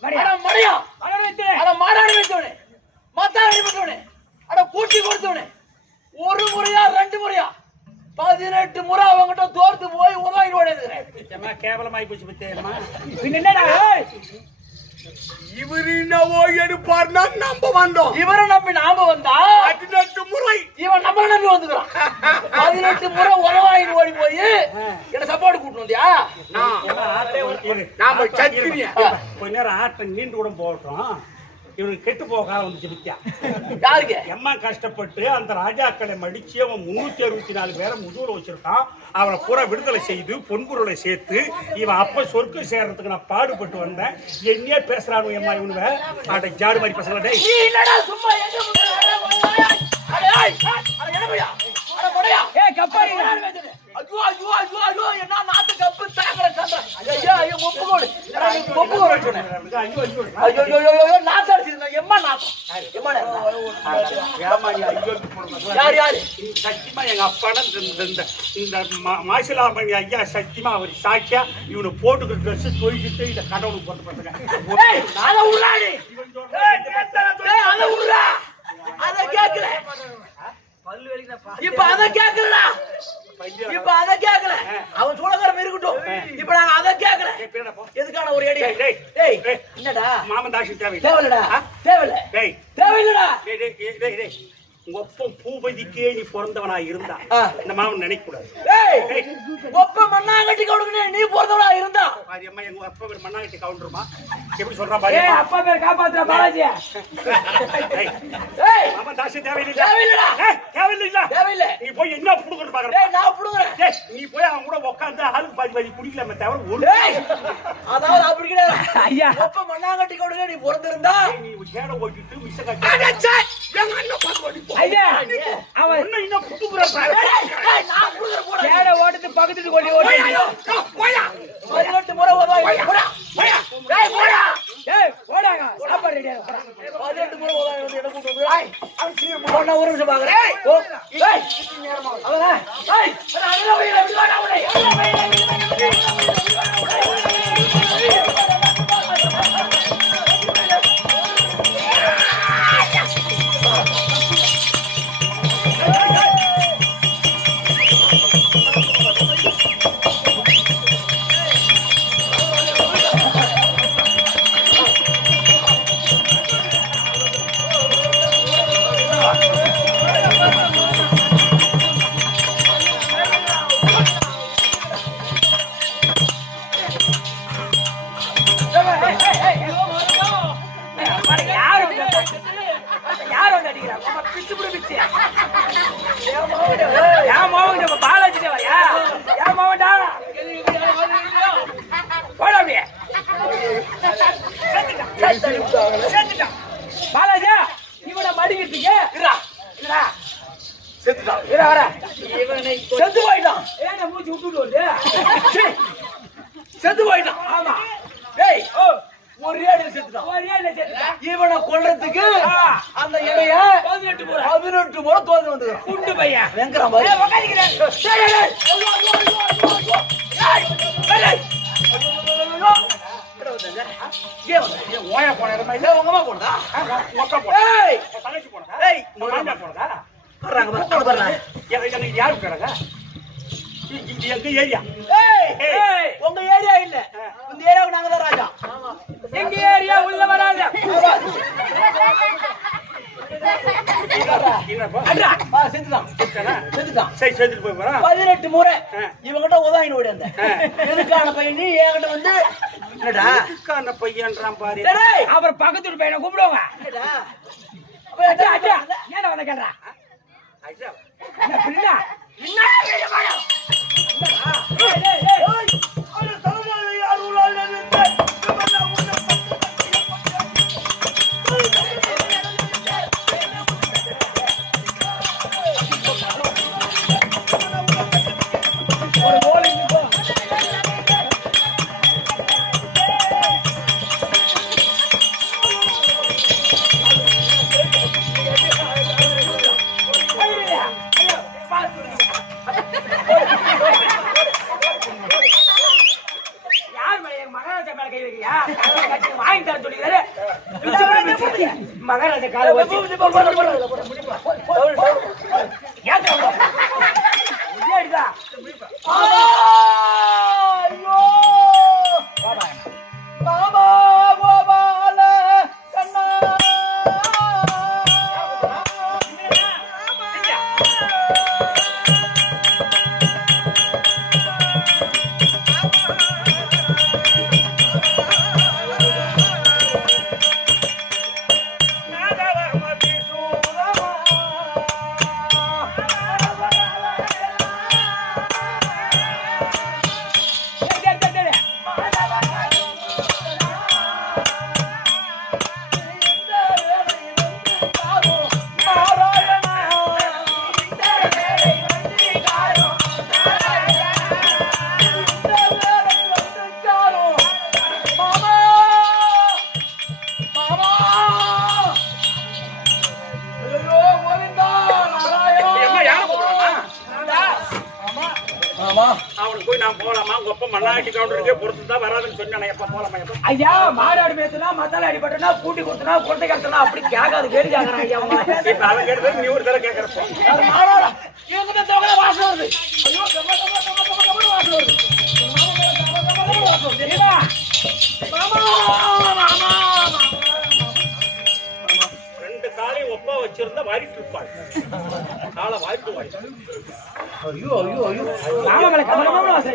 அட மடியா அட மாடாடி வைத்தவனே மத்தாடி வைத்தவனே அட கூட்டி கொடுத்தவனே ஒரு முறையா 2 முறையா 18 முறை அவங்கிட்ட தோர்த்து போய் உதவி ஓடிடுறேன். கேவலமாயி போச்சு பத்தியம்மா. என்னடா இவரு என்னவோ எடுப்பார்னா நம்ப வந்தோம். இவரை நம்பி நாம வந்தா 18 முறை இவன் நம்மள நம்பி வந்துக்கிறான். 18 முறை உதவாயின்னு ஓடி போய் என்ன சப்போர்ட் கூட்டு வந்தியா? நாம கொஞ்ச நேரம் ஆட்டம் நீண்டு கூட போட்டோம். இவனுக்கு கெட்டு போக காலம் வந்துச்சு வித்தியா. யாருக்கு எம்மா கஷ்டப்பட்டு அந்த ராஜாக்களை மடிச்சு அவன் 364 பேரை முதுகுல வச்சிருக்கான். அவனை பூரா விடுதலை செய்து பொன்பொருளை சேர்த்து இவன் அப்ப சொர்க்கம் சேர்றதுக்கு நான் பாடுபட்டு வந்தேன். என்னையே பேசுறானு எம்மா இவனுவ ஆட்ட ஜாடு மாதிரி பசங்களா. டேய் நீ என்னடா சும்மா எங்க அட ஏய் அட என்னையா அட போடா ஏய் கப்பாரி ஐயோ ஐயோ ஐயோ ஐயோ என்ன நாத்து கப்பு தாங்கற கந்த ஐயோ ஐயோ ஒப்பு கோடு ஒப்பு கோடு சொன்னேன். ஐயோ ஐயோ ஐயோ நாத்து அடிச்சிருந்தா எம்மா நாத்து எம்மா ஏமாடி ஐயோ யார் யார் சத்தியமா எங்க அப்பாட இந்த மாசிலாமணி ஐயா சத்தியமா அவர் சாட்சியா இவனை போட்டுக்கிற ட்ரெஸ் தொழிக்கிட்டு இந்த கடவுளுக்கு போட்டு பண்றாங்க. ஏய் அத உள்ளாடி ஏய் அத உள்ளா அத கேக்கல பல்லு வலிக்குதா இப்ப அத கேக்கலடா இப்ப அத கேக்கல அவன் சூளகரம் இருக்கட்டும். இப்ப நான் அத கேக்கல எதுக்கான ஒரு ஐடியா. டேய் என்னடா மாமன் தாசி தேவையில்லடா தேவையில்ல டேய் தேவையில்லடா டேய் டேய் உங்க ஒப்பம் பூபதிக்கே நீ பிறந்தவனா இருந்தா இந்த மாமன் நினைக்க கூடாது. டேய் ஒப்ப மண்ணாங்கட்டி கவுண்டனே நீ பிறந்தவனா இருந்தா பாதி அம்மா எங்க அப்பா பேர் மண்ணாங்கட்டி கவுண்டருமா எப்படி சொல்றா பாரு. ஏய் அப்பா பேர் காப்பாத்துற பாலாஜி. டேய் மாமன் தாசி தேவையில்லை தேவையில்ல நீ போய் என்ன புடுங்கன்னு பாக்குற. டேய் நான் புடுங்கறேன். டேய் நீ போய் அவன் கூட உட்கார்ந்து ஆளுக்கு பாதி குடிக்கலாமே தவிர ஒரு டேய் அதாவது அப்படி கிடையாது ஐயா. ஒப்ப மண்ணாங்கட்டி கவுண்டனே நீ பிறந்திருந்தா நீ கேட ஓட்டிட்டு மிச்ச கட்டி அடச்சே எங்க அண்ணன் பாத்து ஐயா அவன் இன்னும் புடுங்குற டேய் நான் புடுங்கற போற கேட ஓடுது பக்கத்துக்கு கொடி ஓடி போயா 18 முறை ஓடுவாய் போடா போயா டேய் போடா டேய் போடாங்க சாப்பாடு ரெடியா நிமிஷம் பாக்குறேன் பாலாஜா இவனை மடிக்கிறதுக்கு செத்து போயிட்டான் ஏன்னா மூச்சு விட்டுட்டு வருது செத்து போயிட்டான் ஆமா டேய் ஒரே அடியில செத்துட்டான் இவனை கொல்றதுக்கு அந்த இறைய 18 முறை தோது வந்து குண்டு பையன் வெங்கற மாதிரி உங்க ஏரியா இல்ல இந்த ஏரியாவுக்கு நாங்க தான் ராஜா எங்க ஏரியா உள்ள வராத 18 முறை இவங்கிட்ட உதாயின ஓடி அந்த எதுக்கான பையன் நீ என்கிட்ட வந்து என்னடா பையன்றான் பாரு அப்புறம் பக்கத்து பையனை கூப்பிடுவாங்க ஏன் வந்த கேட்டா மகாராஜா கால அவனுக்கு போய் நான் போலாமா உங்க அப்பா மண்ணாட்டி கவுண்டருக்கே பொறுத்துதான் வராதுன்னு சொன்னானே எப்ப போலாமா எப்ப ஐயா மாடாடி மேத்துனா மத்தால அடிபட்டனா கூட்டி கொடுத்தனா கொட்டை கட்டனா அப்படி கேட்காது கேட்டு கேக்குறான் ஐயா இப்ப அவன் கேட்டது நீ ஒரு தடவை கேக்குற மாடாடா இவங்க தவள வாசம் வருது ஐயோ கம்ம வாசம் வருது மாமா மாமா ரெண்டு காலையும் ஒப்பா வச்சிருந்தா வாரிட்டு இருப்பாள் காலை வாரிட்டு வாய் ஐயோ ஐயோ ஐயோ மாமா மேல கமகம வாசம்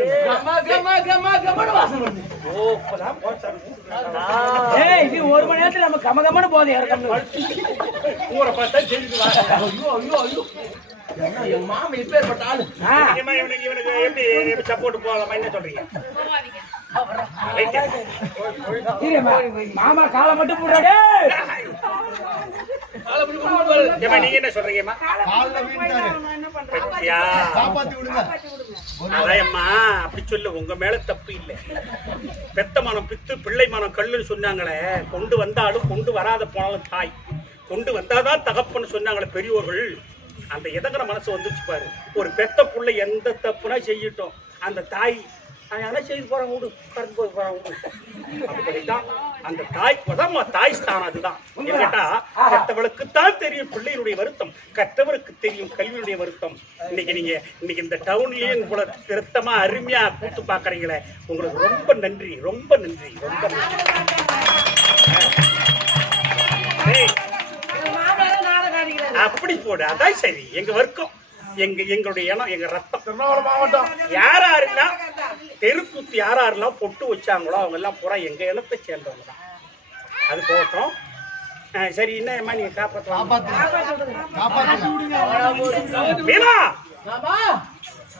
கம வாசம் வருது ஓ பலாம் போச்சாரு ஏய் இது ஒரு மணி நேரத்துல நம்ம கமகமன போதே இறக்கணும் ஊரை பார்த்தா ஜெயிச்சு வா ஐயோ ஐயோ ஐயோ என்ன என் மாமா இப்பேற்பட்ட ஆளு இவனுக்கு எப்படி சப்போர்ட் போகலாமா என்ன சொல்றீங்க மாமா காலை மட்டும் போடுறாடே நீங்க என்ன சொல்றீங்கம்மா அதையம்மா அப்படி சொல்லு உங்க மேல தப்பு இல்லை பெத்த மனம் பித்து பிள்ளை மனம் கல்லுன்னு சொன்னாங்களே கொண்டு வந்தாலும் கொண்டு வராத போனாலும் தாய் கொண்டு வந்தாதான் தகப்பன்னு சொன்னாங்களே பெரியோர்கள் அந்த எதங்கிற மனசு வந்துச்சு பாரு. ஒரு பெத்த புள்ள எந்த தப்புனா செய்யட்டும், அந்த தாய் என்ன செய்து போறாங்க விடு, பறந்து போய் போறாங்க விடு அப்படிதான். அந்த தாய்க்கு தான் தாய் ஸ்தானம். அதுதான் கேட்டா, கற்றவளுக்குத்தான் தெரியும் பிள்ளையினுடைய வருத்தம், கற்றவருக்கு தெரியும் கல்வியுடைய வருத்தம். இன்னைக்கு இந்த டவுன்லயே உங்களை திருத்தமா அருமையா கூத்து பாக்குறீங்களே, உங்களுக்கு ரொம்ப நன்றி, ரொம்ப நன்றி, ரொம்ப நன்றி. அப்படி போடு, அதான் சரி. எங்க வர்க்கம், எங்களுடைய இனம், எங்க ரத்தம் திருநெல்வேலி மாவட்டம். யாராருன்னா தெருக்குத்து யாரெல்லாம் பொட்டு வச்சாங்களோ அவங்க எல்லாம் பூரா எங்க இனத்தை சேர்ந்தவங்க தான். அது போட்டோம். சரி, என்னம்மா நீங்க காப்பாற்றலாம்.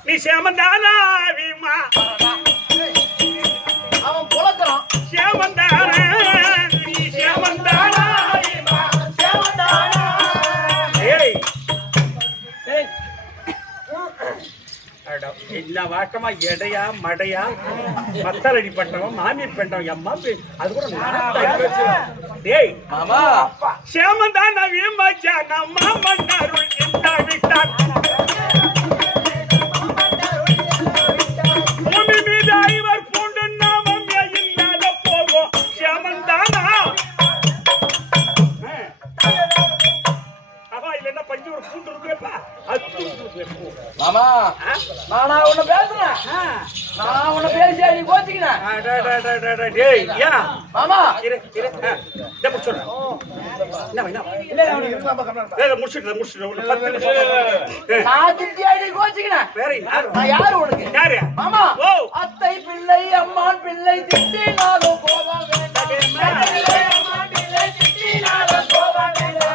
நீ சேமந்தானா வீமா, அவன் புலக்கிறான். சேமந்தானா, நீ சேமந்தானா வீமா, சேமந்தானா. ஏய் என்ன வாட்டமா, எடையா மடையா, மத்தரடி பட்டவன், மாமி பெண்டவன், அம்மா அது கூட. டேய் மாமா, சேமந்தான் நவீன் மச்சா நம்ம மன்னாருள் இந்த விட்டார். பூமி மீது ஐவர் பூண்டு நாமம் இல்லாத போவோம். சேமந்தானா அவா இல்லைன்னா பஞ்சு ஒரு பூண்டு இருக்கிறப்பா மாமா, நானா உன்னை பேசுறேன், நான் உன்னை பேசி நீ கோச்சிக்கிறேன். மாமா நான் திட்டியா நீ கோச்சிக்கிறேன். நான் யாரு உனக்கு? மாமா, அத்தை பிள்ளை அம்மான் பிள்ளை திட்டினாலும் கோபம் வேண்டாம். அத்தை பிள்ளை அம்மான் பிள்ளை திட்டினாலும் கோபம் வேண்டாம்.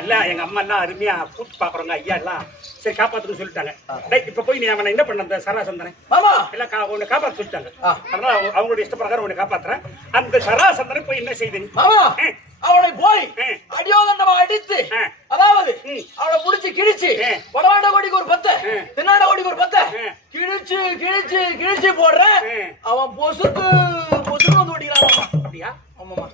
அல்ல எங்க அம்மா எல்லாம் அருமையா கூட்டு பாக்குறவங்க ஐயா எல்லாம் சரி காப்பாத்துன்னு சொல்லிட்டாங்க. இப்ப போய் நீ அவனை என்ன பண்ண சராசந்தனை எல்லாம் உன்னை காப்பாத்து சொல்லிட்டாங்க. அதனால அவங்களுடைய இஷ்ட பிரகாரம் உன்னை காப்பாத்துறேன். அந்த சராசந்தனை போய் என்ன செய்தேன்? அவனை போய் அடியோதண்டமா அடித்து, அதாவது அவனை புடிச்சு கிழிச்சு, வடவாண்ட கோடிக்கு ஒரு 10, தென்னாண்ட கோடிக்கு ஒரு 10 கிழிச்சு கிழிச்சு கிழிச்சு போடுறேன். அவன் பொசுக்கு பொசுக்கு வந்து ஓடிக்கிறான். அப்படியா? ஆமாமா.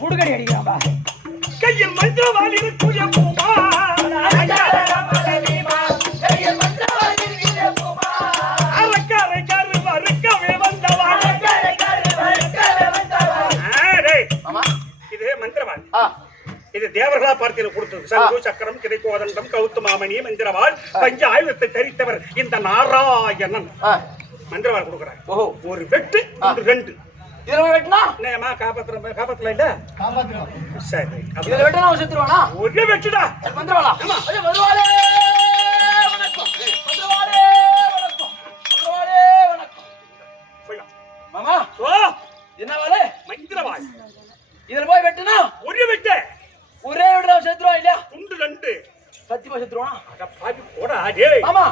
புடுகடி அடிக்கிறான்பா. கையில் மந்திரவாதி தூய பூமா, இது தேவர்களா பார்த்தில கொடுத்தது. சங்கு சக்கரம் கிடைக்கோதண்டம் கவுத்து மாமணி மந்திரவாள் பஞ்ச ஆயுதத்தை தரித்தவர் இந்த நாராயணன் மந்திரவாள் கொடுக்கிறார். ஒரு வெட்டு 2 இதுல வெட்டினா என்னமா காப்பாத்தல இல்ல சரி, இதுல வெட்டினா அவன் செத்துருவானா? ஒரே வெட்டுடா மந்திரவாளா. மந்திரவாளே வணக்கம், மந்திரவாளே வணக்கம், மந்திரவாளே வணக்கம். மாமா என்ன வாளே? மந்திரவாள். இதுல போய் வெட்டுனா ஒரே வெட்டு, ஒரே வெட்டுனா செத்துருவான் இல்லையா? துண்டு 2 சத்தியமா செத்துருவானா? அட பாவி போடா டேய். மாமா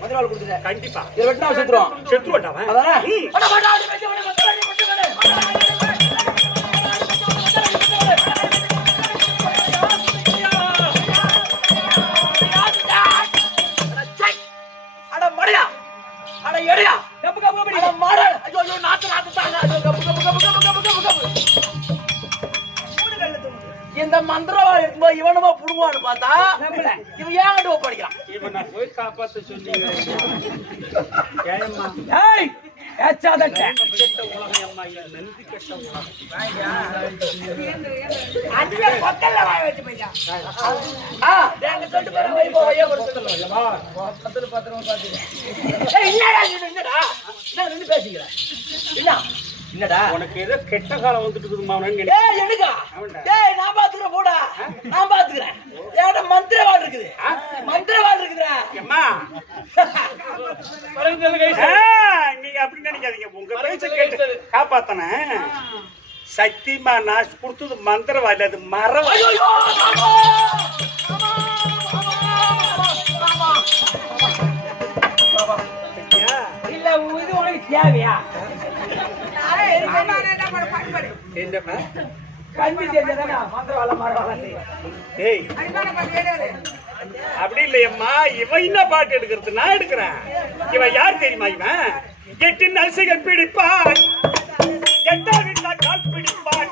மந்திரவாள் கொடுத்துட்டேன். கண்டிப்பா இதுல வெட்டுனா செத்துருவான். செத்துருவான்டா அவன். அதானே? அட மாடா அடி வெச்சு மந்திரவாளே அட மடையா, அட எடையா, கப்பு கப்பு கப்பு, அட மாடா, ஐயோ ஐயோ நாத்து நாத்து தாங்க, ஐயோ cup cup cup cup cup cup cup. இந்த மந்திரவாதி இருக்கும்போது இவனுமா புடுங்குவான்னு பார்த்தா இவன் ஏங்கிட்ட ஒப்படைக்கிறான். இவன் நான் போய் காப்பாத்த சொன்னீங்க. ஏம்மா ஏய் ஏச்சாத கெட்ட உலகம் அம்மா, இல்ல நன்றி கெட்ட உலகம். அடியே பக்கல்ல வாய் வச்சு பையா. தேங்க சொல்லிட்டு போற மாதிரி போயே கொடுத்துடலாம். இல்லவா பக்கத்துல பாத்துறோம் பாத்துங்க. ஏய் என்னடா நீ என்னடா என்ன நின்னு பேசிக்கிற? என்னடா உனக்கு ஏதோ கெட்ட காலம் வந்துட்டு இருக்குதுமா அவனு. ஏய் என்னடா டேய் நான் பாத்துறேன் போடா, நான் பாத்துக்கறேன். ஏடா மந்திரவாள் இருக்குது, மந்திரவாள் இருக்குடா. அம்மா பரங்க கை நீங்க அப்படி நினைக்காதீங்க. உங்க பேச்ச கேட்டு காப்பாத்தன. சத்தியமா நான் கொடுத்தது மந்திரவாதி, அது மரவாதி. இல்ல இது உனக்கு தேவையா? என்னப்பா கல்வி தெரிஞ்சதானே மந்திரவாள மரவாள. ஏய் அப்படி இல்லையம்மா, இவன் என்ன பாட்டு எடுக்கிறது, நான் எடுக்கிறேன். இவன் யார் தெரியுமா? இவன் எட்டின் அரிசிகள் பிடிப்பான், எட்டா வீட்டா கால் பிடிப்பான்,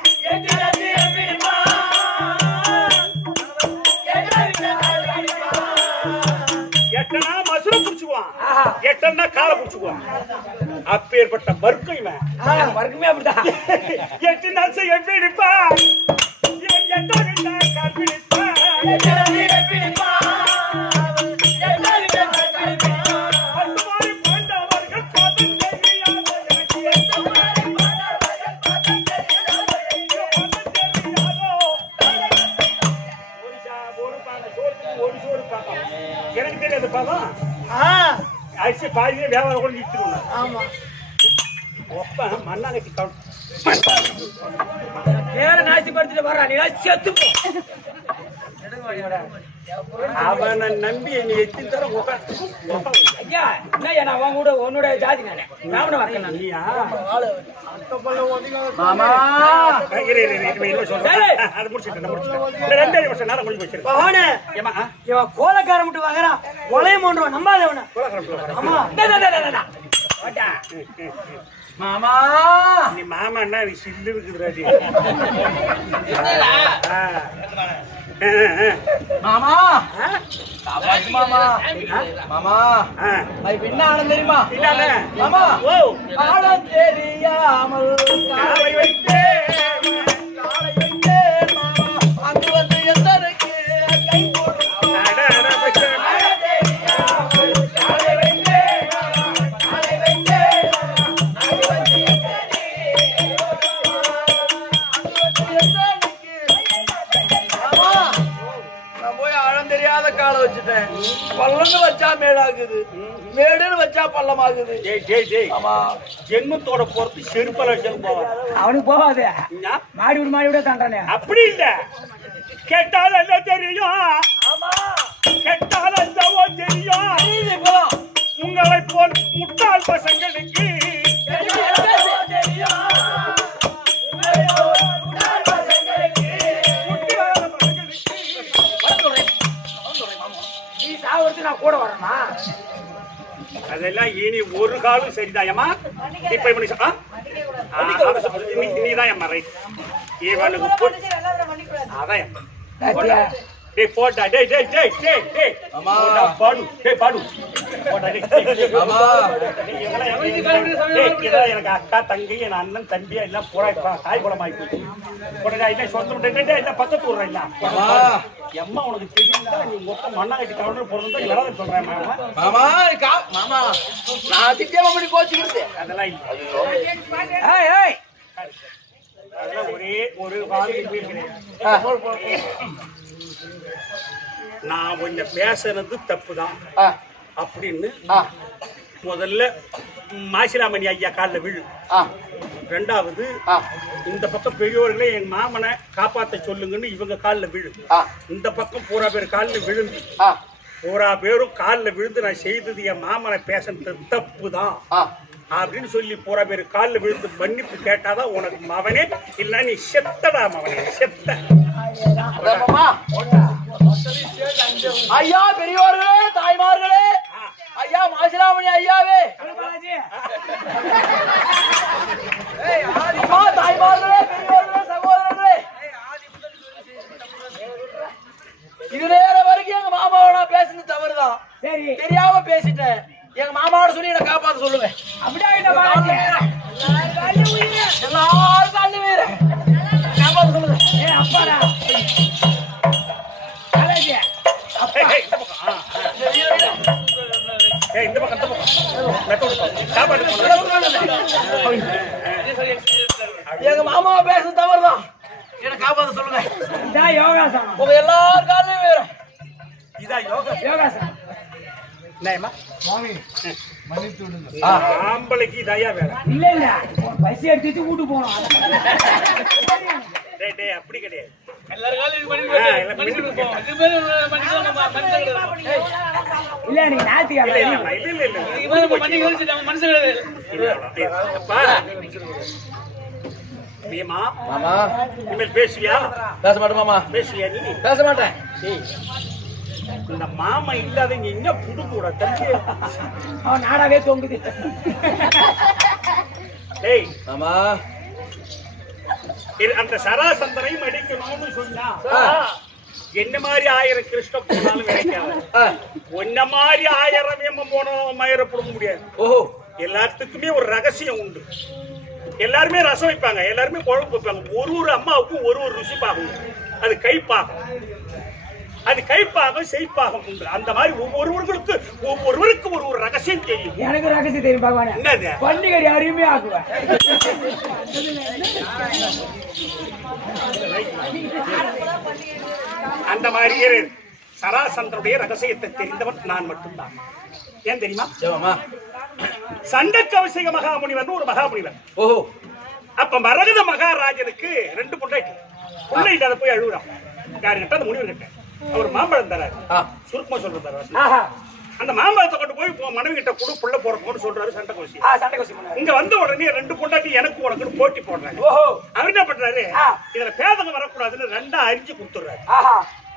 எட்டனா மசுர புடிச்சுக்குவான், எட்டனா காலை புடிச்சுக்குவான். அப்பேற்பட்ட மறுக்கும் இவன். வர்க்கமே அப்படிதான். எட்டின் அரிசிகள் பிடிப்பான், எட்டா வீட்டா கால் பிடிப்பான். எனக்கு தெரியாது பாதம். அரிசி பாதியே வியாபாரம் கூட நிறுத்திடுவோம். ஆமா ஒப்ப மண்ணாங்கட்டி வேற நாசிப்படுத்திட்டு வர்றா, நீ செத்து போ. அவனை நம்பி நீ எத்தி தர ஐயா என்ன நான் உன் கூட உன்னோட ஜாதி நானே ராவண வாக்க நான். மாமா அது முடிச்சுட்டேன். 2 வருஷம் நேரம் முடிஞ்சு வச்சிருக்கேன். பகவானே இவன் கோலக்கார மட்டும் வாங்குறான், கொலையும் பண்றான், நம்பாதவன. ஆமா மாமா நீ மாமான்னா அது சில்லு இருக்குதுராஜி. மாமா காப்பாத்து மாமா. மாமா அது என்ன ஆனது தெரியுமா? மாமா ஆழம் தெரியாமல் காலை வைத்தேன் மாமா, அங்கு வந்து எந்தருக்கு கை போடு. காலை வச்சுட்டேன், பள்ளம்னு வச்சா மேடாகுது, மேடுன்னு வச்சா பள்ளமாகுது. ஆமா ஜென்மத்தோட பொறுத்து செருப்பல போவான். அவனுக்கு போகாது, மாடி விட மாடி விட தாண்டானே. அப்படி இல்ல, கேட்டால் எல்லாம் தெரியும், கேட்டால் என்னவோ தெரியும். உங்களை போல் முட்டாள் பசங்களுக்கு நான் கூட வரமா? அதெல்லாம் இனி ஒரு காலம் சரிதாயம்மா. இப்ப நீதான் எம்மா ரைட். இவனுக்கு அதான் டேய் போடா, டேய் டேய் டேய் டேய் டேய் அம்மா பாடு, டேய் பாடு போடா டேய் அம்மா. டேய் எனக்கு அக்கா தங்கை என் அண்ணன் தம்பி எல்லாம் போறா தாய் குளமாயி போச்சு. போடா இல்ல சொந்தம் டேய் இல்ல பக்கத்து ஊர்ல இல்ல அம்மா. எம்மா உனக்கு தெரியுதா, நீ மொத்தம் மண்ணாங்கட்டி கவுண்டர் போறதா எல்லாரும் சொல்றேன் மாமா. மாமா மாமா நான் திட்டமா பண்ணி கோச்சிக்கிட்டு அதெல்லாம் இல்ல. ஏய் ஏய் அதெல்லாம் ஒரே ஒரு வாங்கி போயிருக்கிறேன். நான் உன்னை பேசுறது தப்புதான் அப்படின்னு முதல்ல மாசிலாமணி ஐயா காலில் விழு. 2வது இந்த பக்கம் பெரியவர்களே என் மாமனை காப்பாத்த சொல்லுங்கன்னு இவங்க காலில் விழு. இந்த பக்கம் பூரா பேர் காலில் விழுந்து பூரா பேரும் காலில் விழுந்து நான் செய்தது என் மாமனை பேசுறது தப்புதான் அப்படின்னு சொல்லி பூரா பேர் காலில் விழுந்து மன்னிப்பு கேட்டாதான் உனக்கு மவனே, இல்ல நீ செத்தடா மவனே செத்த. ஐயா பெரியவர்களே, தாய்மார்களே, ஐயா மாசிலாமணி ஐயாவே, தாய்மார்களே, பெரியவர்களே, சகோதரர்களே, இது நேரம் வரைக்கும் எங்க மாமாவோட நான் பேசுனது தவறுதான். சரி தெரியாம பேசிட்டேன். எங்க மாமாவோட சொல்லி என்ன காப்பாத்த சொல்லுங்க. அப்படியே எல்லாரும் தள்ளி வேற காப்பாத்த சொல்லுங்க. அப்பாடா இந்த பக்கம் எங்க மாமாவை பேச தவறுதான், என்ன காப்பாத்த சொல்லுங்க. இதான் யோகாசனம். உங்க எல்லாரும் காலையும் வேற இதான் யோகாசனம். யோகாசனம் என்னம்மா மாமி ஆம்பளைக்கு இதாயா வேலை. இல்ல இல்ல பைசா எடுத்து வீட்டு போனோம் டேய், டேய், அப்படி கிடையாது. இல்ல நீ ஞாயிற்றுக்கிழமை மாமா இனிமேல் பேசுவியா? பேச மாட்டேன் மாமா, பேசுவியா நீ? பேச மாட்டேன். ஏய், இந்த மாமா இல்லாத இங்க என்ன புடு கூட தம்பி. அவன் நாடாவே தொங்குது டேய், மாமா அந்த சராசந்தனையும் அடிக்கணும்னு சொன்னா என்ன மாதிரி 1000 கிருஷ்ண போனாலும் கிடைக்காது. ஒன்ன மாதிரி 1000 வேமம் போனாலும் மயிர புடுங்க முடியாது. ஓஹோ, எல்லாத்துக்குமே ஒரு ரகசியம் உண்டு. எல்லாருமே ரசம் வைப்பாங்க, எல்லாருமே குழம்பு வைப்பாங்க. ஒரு அம்மாவுக்கும் ஒரு ருசி பாகம். அது கைப்பாகம், அது கைப்பாகம் செய்ப்பாகம் உண்டு. அந்த மாதிரி ஒவ்வொருவருக்கு ஒரு ரகசியம் தெரியும். எனக்கு ரகசியம் தெரியும் பகவான். என்னது? பண்டிகை அருமையா ஆக்குவேன். அந்த மாதிரி சராசந்தருடைய ரகசியத்தை தெரிந்தவன் நான் மட்டும்தான். ஏன் தெரியுமா? மாமா சண்டக்கவசிக மகாமுனிவர் ஒரு மகாமுனிவர். ஓஹோ, அப்ப மரகத மகாராஜனுக்கு 2 பொண்டாட்டி. பொண்ணை இல்லாத போய் அழுகுறான். யாருக்கிட்ட? அந்த முனிவர் கிட்ட. அவர் மாம்பழம் தராரு. சுருக்கமா சொல்றாரு. அந்த மாம்பழத்தை கொண்டு போய் மனைவி கிட்ட கூட புள்ள போறோம்னு சொல்றாரு சண்டக்கவசி. இங்க வந்த உடனே 2 பொண்டாட்டி எனக்கு உனக்குன்னு போட்டி போடுறாங்க. ஓஹோ, அவர் என்ன பண்றாரு? இதுல பேதகம் வரக்கூடாதுன்னு 2 அரிஞ்சு கொடுத்துறாரு.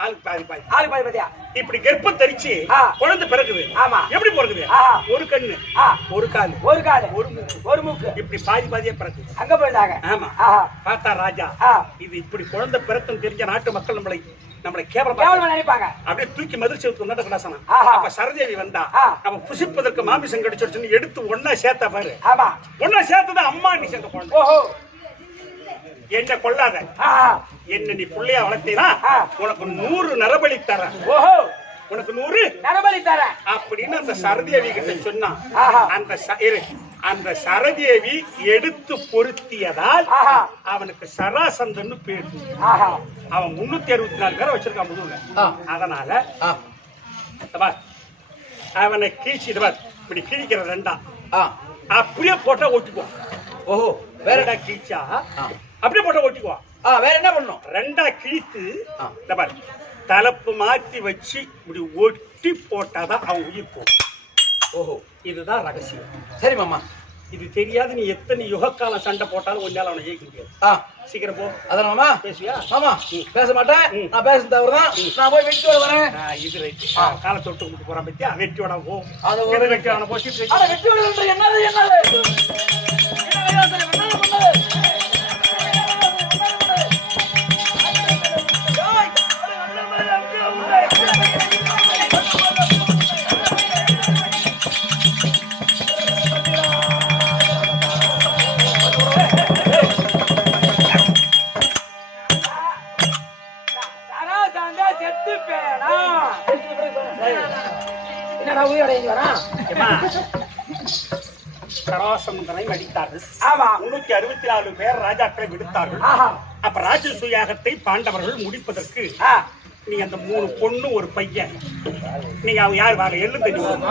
ஆளுக்கு பாதி பாதி. ஆளு பாதி பாதியா? இப்படி கர்ப்பம் தரிச்சு குழந்தை பிறகுது. ஆமா. எப்படி பிறகுது? ஒரு கண்ணு, ஒரு கால், ஒரு கால், ஒரு மூக்கு, ஒரு மூக்கு, இப்படி பாதி பாதியா பிறகுது. அங்க போயிட்டாங்க. ஆமா. பார்த்தா ராஜா, இது இப்படி குழந்தை பிறக்கும் தெரிஞ்ச நாட்டு மக்கள் நம்மளை கேவலமா நினைப்பாங்க. அப்படியே தூக்கி மதில் சேர்த்து நட கடாசனம். அப்ப சரதேவி வந்தா நம்ம புசிப்பதற்கு மாமிசம் கிடைச்சிருச்சுன்னு எடுத்து ஒன்னா சேர்த்தா பாரு. ஆமா, ஒன்னா சேர்த்தது அம்மா நீ சேர்ந்த குழந்தை. ஓஹோ, என்ன கொள்ளாத, என்ன நீ புள்ளையா வளர்த்தீனா உனக்கு 100 நரபலி தரேன். ஓஹோ, உனக்கு 100 நரபலி தரேன் அப்படின்னு அந்த சரதேவி கிட்ட சொன்னா, அந்த சரதேவி எடுத்து பொருத்தியதால் அவனுக்கு சராசந்தன்னு பேரு. அவன் 364 பேரை வச்சிருக்கான் முதுகுல. அதனால அவனை கீழ்ச்சிடுவார். இப்படி கிழிக்கிற 2 அப்படியே போட்டா ஒட்டிக்குவான். ஓஹோ, வேற வேறடா கீழ்ச்சா அப்படியே போட்டா ஒட்டிக்குவான். வேற என்ன பண்ணும்? 2 கிழித்து தலைப்பு மாத்தி வச்சு இப்படி ஒட்டி போட்டாதான் அவன் உயிர் போகும். ஓஹோ, இதுதான் ரகசியம். சரி மாமா, இது தெரியாது. நீ எத்தனை யுகக்காலம் சண்டை போட்டாலும் ஒன்னால அவனை ஜெயிக்க முடியாது. சீக்கிரம் போ. அதான் மாமா பேசுவியா? மாமா பேச மாட்டேன். நான் பேச தவறுதான். நான் போய் வெட்டியோட வரேன். இது ரைட்டு. காலை தொட்டு விட்டு போறான் பத்தியா? வெட்டியோட போ. அது வெட்டியோட போச்சு. வெட்டியோட என்னது சராசந்தனை அடித்தார்கள். ஆமா, 364 பேர் ராஜாக்களை விடுத்தார்கள். அப்ப ராஜசூயாகத்தை பாண்டவர்கள் முடிப்பதற்கு நீ அந்த 3 பொண்ணு ஒரு பையன், நீங்க அவங்க யாரு வாங்க எள்ளு தெரியும்.